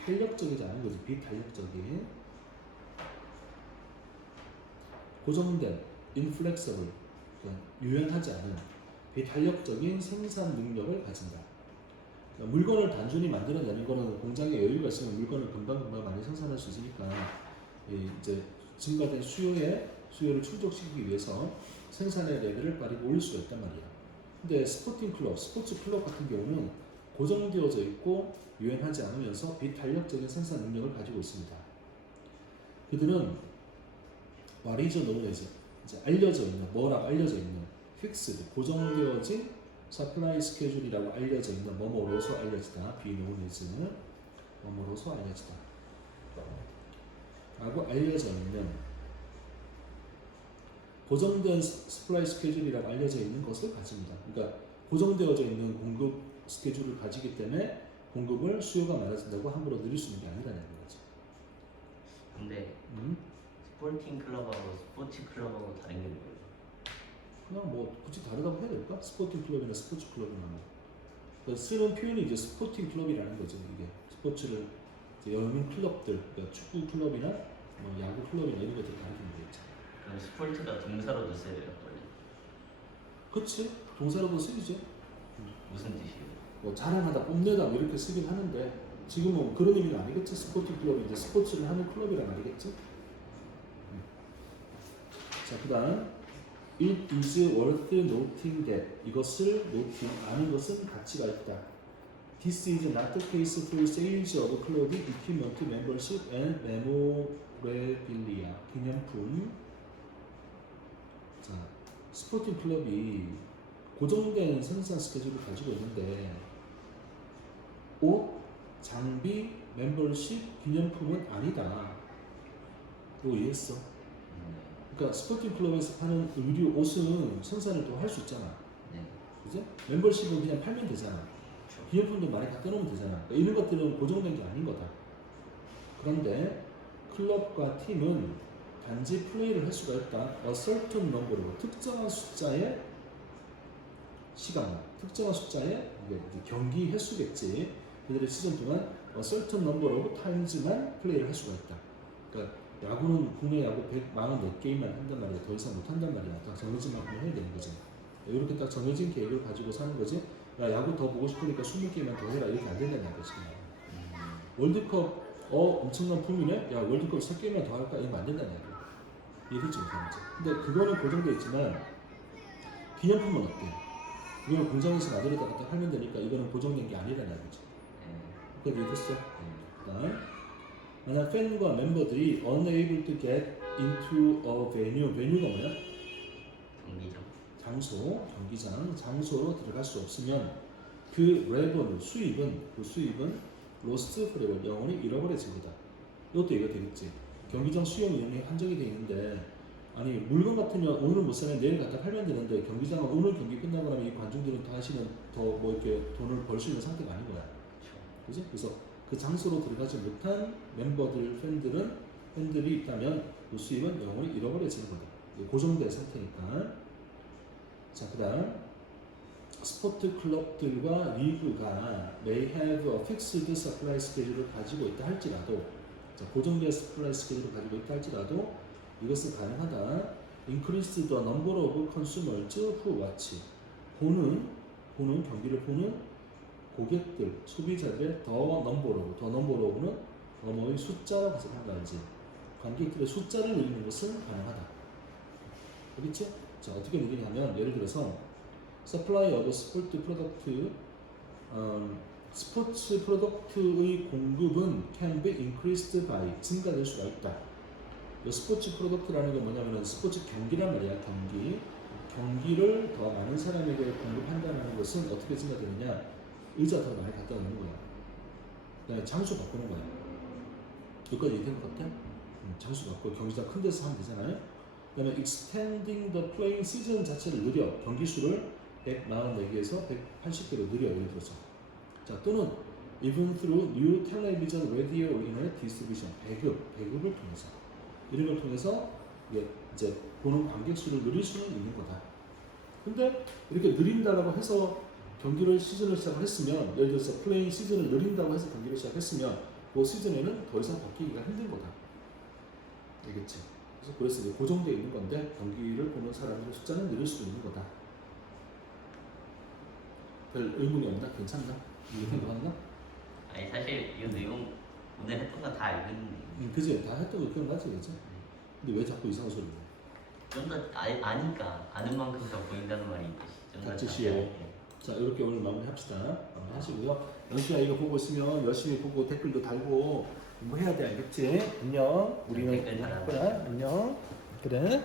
탄력적이지 않은 거지. 비탄력적인. 고정된, inflexible, 그러니까 유연하지 않은 비탄력적인 생산 능력을 가진다. 그러니까 물건을 단순히 만들어내는 거는 공장에 여유가 있으면 물건을 금방 많이 생산할 수 있으니까 이제 증가된 수요를 충족시키기 위해서 생산의 레벨을 빠르게 올릴 수가 있단 말이야. 근데 스포팅 클럽, 스포츠 클럽 같은 경우는 고정되어져 있고 유연하지 않으면서 비탄력적인 생산 능력을 가지고 있습니다. 그들은 what is known as, 이제 알려져 있는, 뭐라고 알려져 있는 fixed, 고정되어진 서플라이 스케줄이라고 알려져 있는 뭐뭐로서 알려지다. be known as, 뭐뭐로서 알려지다 라고 알려져 있는 고정된 서플라이 스케줄이라고 알려져 있는 것을 가집니다. 그러니까 고정되어져 있는 공급 스케줄을 가지기 때문에 공급을 수요가 많아진다고 함부로 늘릴 수 있는 게 아니라는 거죠. 근데 스포팅 클럽하고 스포츠 클럽하고 다른 게 뭐예요? 그냥 뭐 굳이 다르다고 해야 될까? 스포팅 클럽이나 스포츠 클럽이나 뭐. 그 쓰는 표현이 이제 스포팅 클럽이라는 거죠. 이게 스포츠를 이제 여민 클럽들, 그러니까 축구 클럽이나 뭐 야구 클럽이나 이런 것들 가리키는 거겠죠. 그럼 스포츠가 동사로도 써요 원래? 그치? 동사로도 쓰이죠. 무슨 뜻이에요? 뭐 자랑하다, 뽐내다 뭐 이렇게 쓰긴 하는데 지금은 그런 의미는 아니겠지. 스포팅 클럽이 이제 스포츠를 하는 클럽이란 말이겠지. 자, 그다음 It is worth noting that 이것을 noting 아는 것은 가치가 있다. This is not the case for sales of clothing, equipment, membership, and memorabilia 기념품. 자, 스포팅 클럽이 고정된 생산 스케줄을 가지고 있는데 옷, 장비, 멤버십, 기념품은 아니다. 이거 이해했어? 그러니까 스포팅 클럽에서 파는 의류 옷은 생산을 더 할 수 있잖아. 네. 그지? 멤버십은 그냥 팔면 되잖아. 그렇죠. 기념품도 많이 갖다 놓으면 되잖아. 그러니까 이런 것들은 고정된 게 아닌 거다. 그런데 클럽과 팀은 단지 플레이를 할 수가 있다. A certain number로 특정한 숫자의 시간, 특정한 숫자의 이제 경기 횟수겠지. 그들의 시즌 동안 A certain number of times만 플레이를 할 수가 있다. 그러니까 야구는 국내 야구 144게임만 한단 말이야. 더 이상 못 한단 말이야. 딱 정해진 만큼 해야 되는 거지. 이렇게 딱 정해진 계획을 가지고 사는 거지. 야, 야구 더 보고 싶으니까 20게임만 더 해라. 이렇게 안 된다는 거지. 월드컵 엄청난 붐이네. 야, 월드컵 3게임만 더 할까? 이러면 안 된다는 거야. 이해했지 못하는 거지. 근데 그거는 고정되어 있지만 기념품은 어때? 이거는 공장에서 만들어다 갖다 팔면 되니까 이거는 고정된 게 아니라는 거지. 그거 이해했어? 그다음 만약 팬과 멤버들이 unable to get into a venue, venue가 뭐야? 경기장. 장소, 경기장, 장소로 들어갈 수 없으면 그 revenue, 수입은 lost forever, 영원히 잃어버려진 거다. 이것도 이거 되겠지. 경기장 수용 인원이 한정이 돼 있는데 아니 물건 같으면 오늘은 못 사면 내일 갖다 팔면 되는데 경기장은 오늘 경기 끝나고 나면 이 관중들은 다시는 더 뭐 이렇게 돈을 벌 수 있는 상태가 아닌 거야. 그지? 그래서 그 장소로 들어가지 못한 멤버들, 팬들이 있다면 그 수입은 영원히 잃어버려지는 거다. 고정된 상태니까. 자, 그다음 스포츠 클럽들과 리그가 may have a fixed supply schedule을 가지고 있다 할지라도, 자, 고정된 supply schedule을 가지고 있다 할지라도 이것은 가능하다. increase the number of consumers who watch. 경기를 보는 고객들, 소비자들의 더 넘버로우는 뭐의 숫자라고 해석한 거 알지? 관객들의 숫자를 늘리는 것은 가능하다. 알겠지? 자, 어떻게 늘리냐면 예를 들어서 supply of sport product, 스포츠 프로덕트의 공급은 can be increased by, 증가될 수가 있다. 이 스포츠 프로덕트라는 게 뭐냐면은 스포츠 경기란 말이야. 경기를 더 많은 사람에게 공급한다는 것은 어떻게 증가되느냐? 의자 더 많이 갖다 놓는 거야. 그다음에 장소 바꾸는 거야. 여기까지 이해된 것 같아? 장소 바꾸고 경기장 큰 데서 하면 되잖아요. 그다음에 extending the playing season 자체를 느려. 경기 수를 144개에서 180개로 느려. 예를 들어서. 자, 또는 even through new television, radio, internet distribution, 배급을 통해서 이런 걸 통해서 이제 보는 관객 수를 늘릴 수는 있는 거다. 근데 이렇게 느린다라고 해서 시즌을 시작했으면, 예를 들어서 플레잉 시즌을 늘린다고 해서 경기를 시작했으면 그 시즌에는 더 이상 바뀌기가 힘든 거다. 알겠지? 그래서 이제 고정되어 있는 건데 경기를 보는 사람들의 숫자는 늘릴 수도 있는 거다. 별 의문이 없나? 괜찮나? 이게 생각하나? 아니 사실 이 내용 오늘 했던 거 다 알고 있는데 그지? 다 했던 거 기억나지? 그지? 근데 왜 자꾸 이상한 소리를 해? 좀 더 아니까 아는 만큼 더 보인다는 말이 있듯이 좀더 닥치시오. 자, 이렇게 오늘 마무리합시다. 마무리하시고요. 연수야 이거 보고 있으면 열심히 보고 댓글도 달고 뭐 해야 돼, 알겠지? 안녕. 우리는 댓글 달아. 안녕. 그래.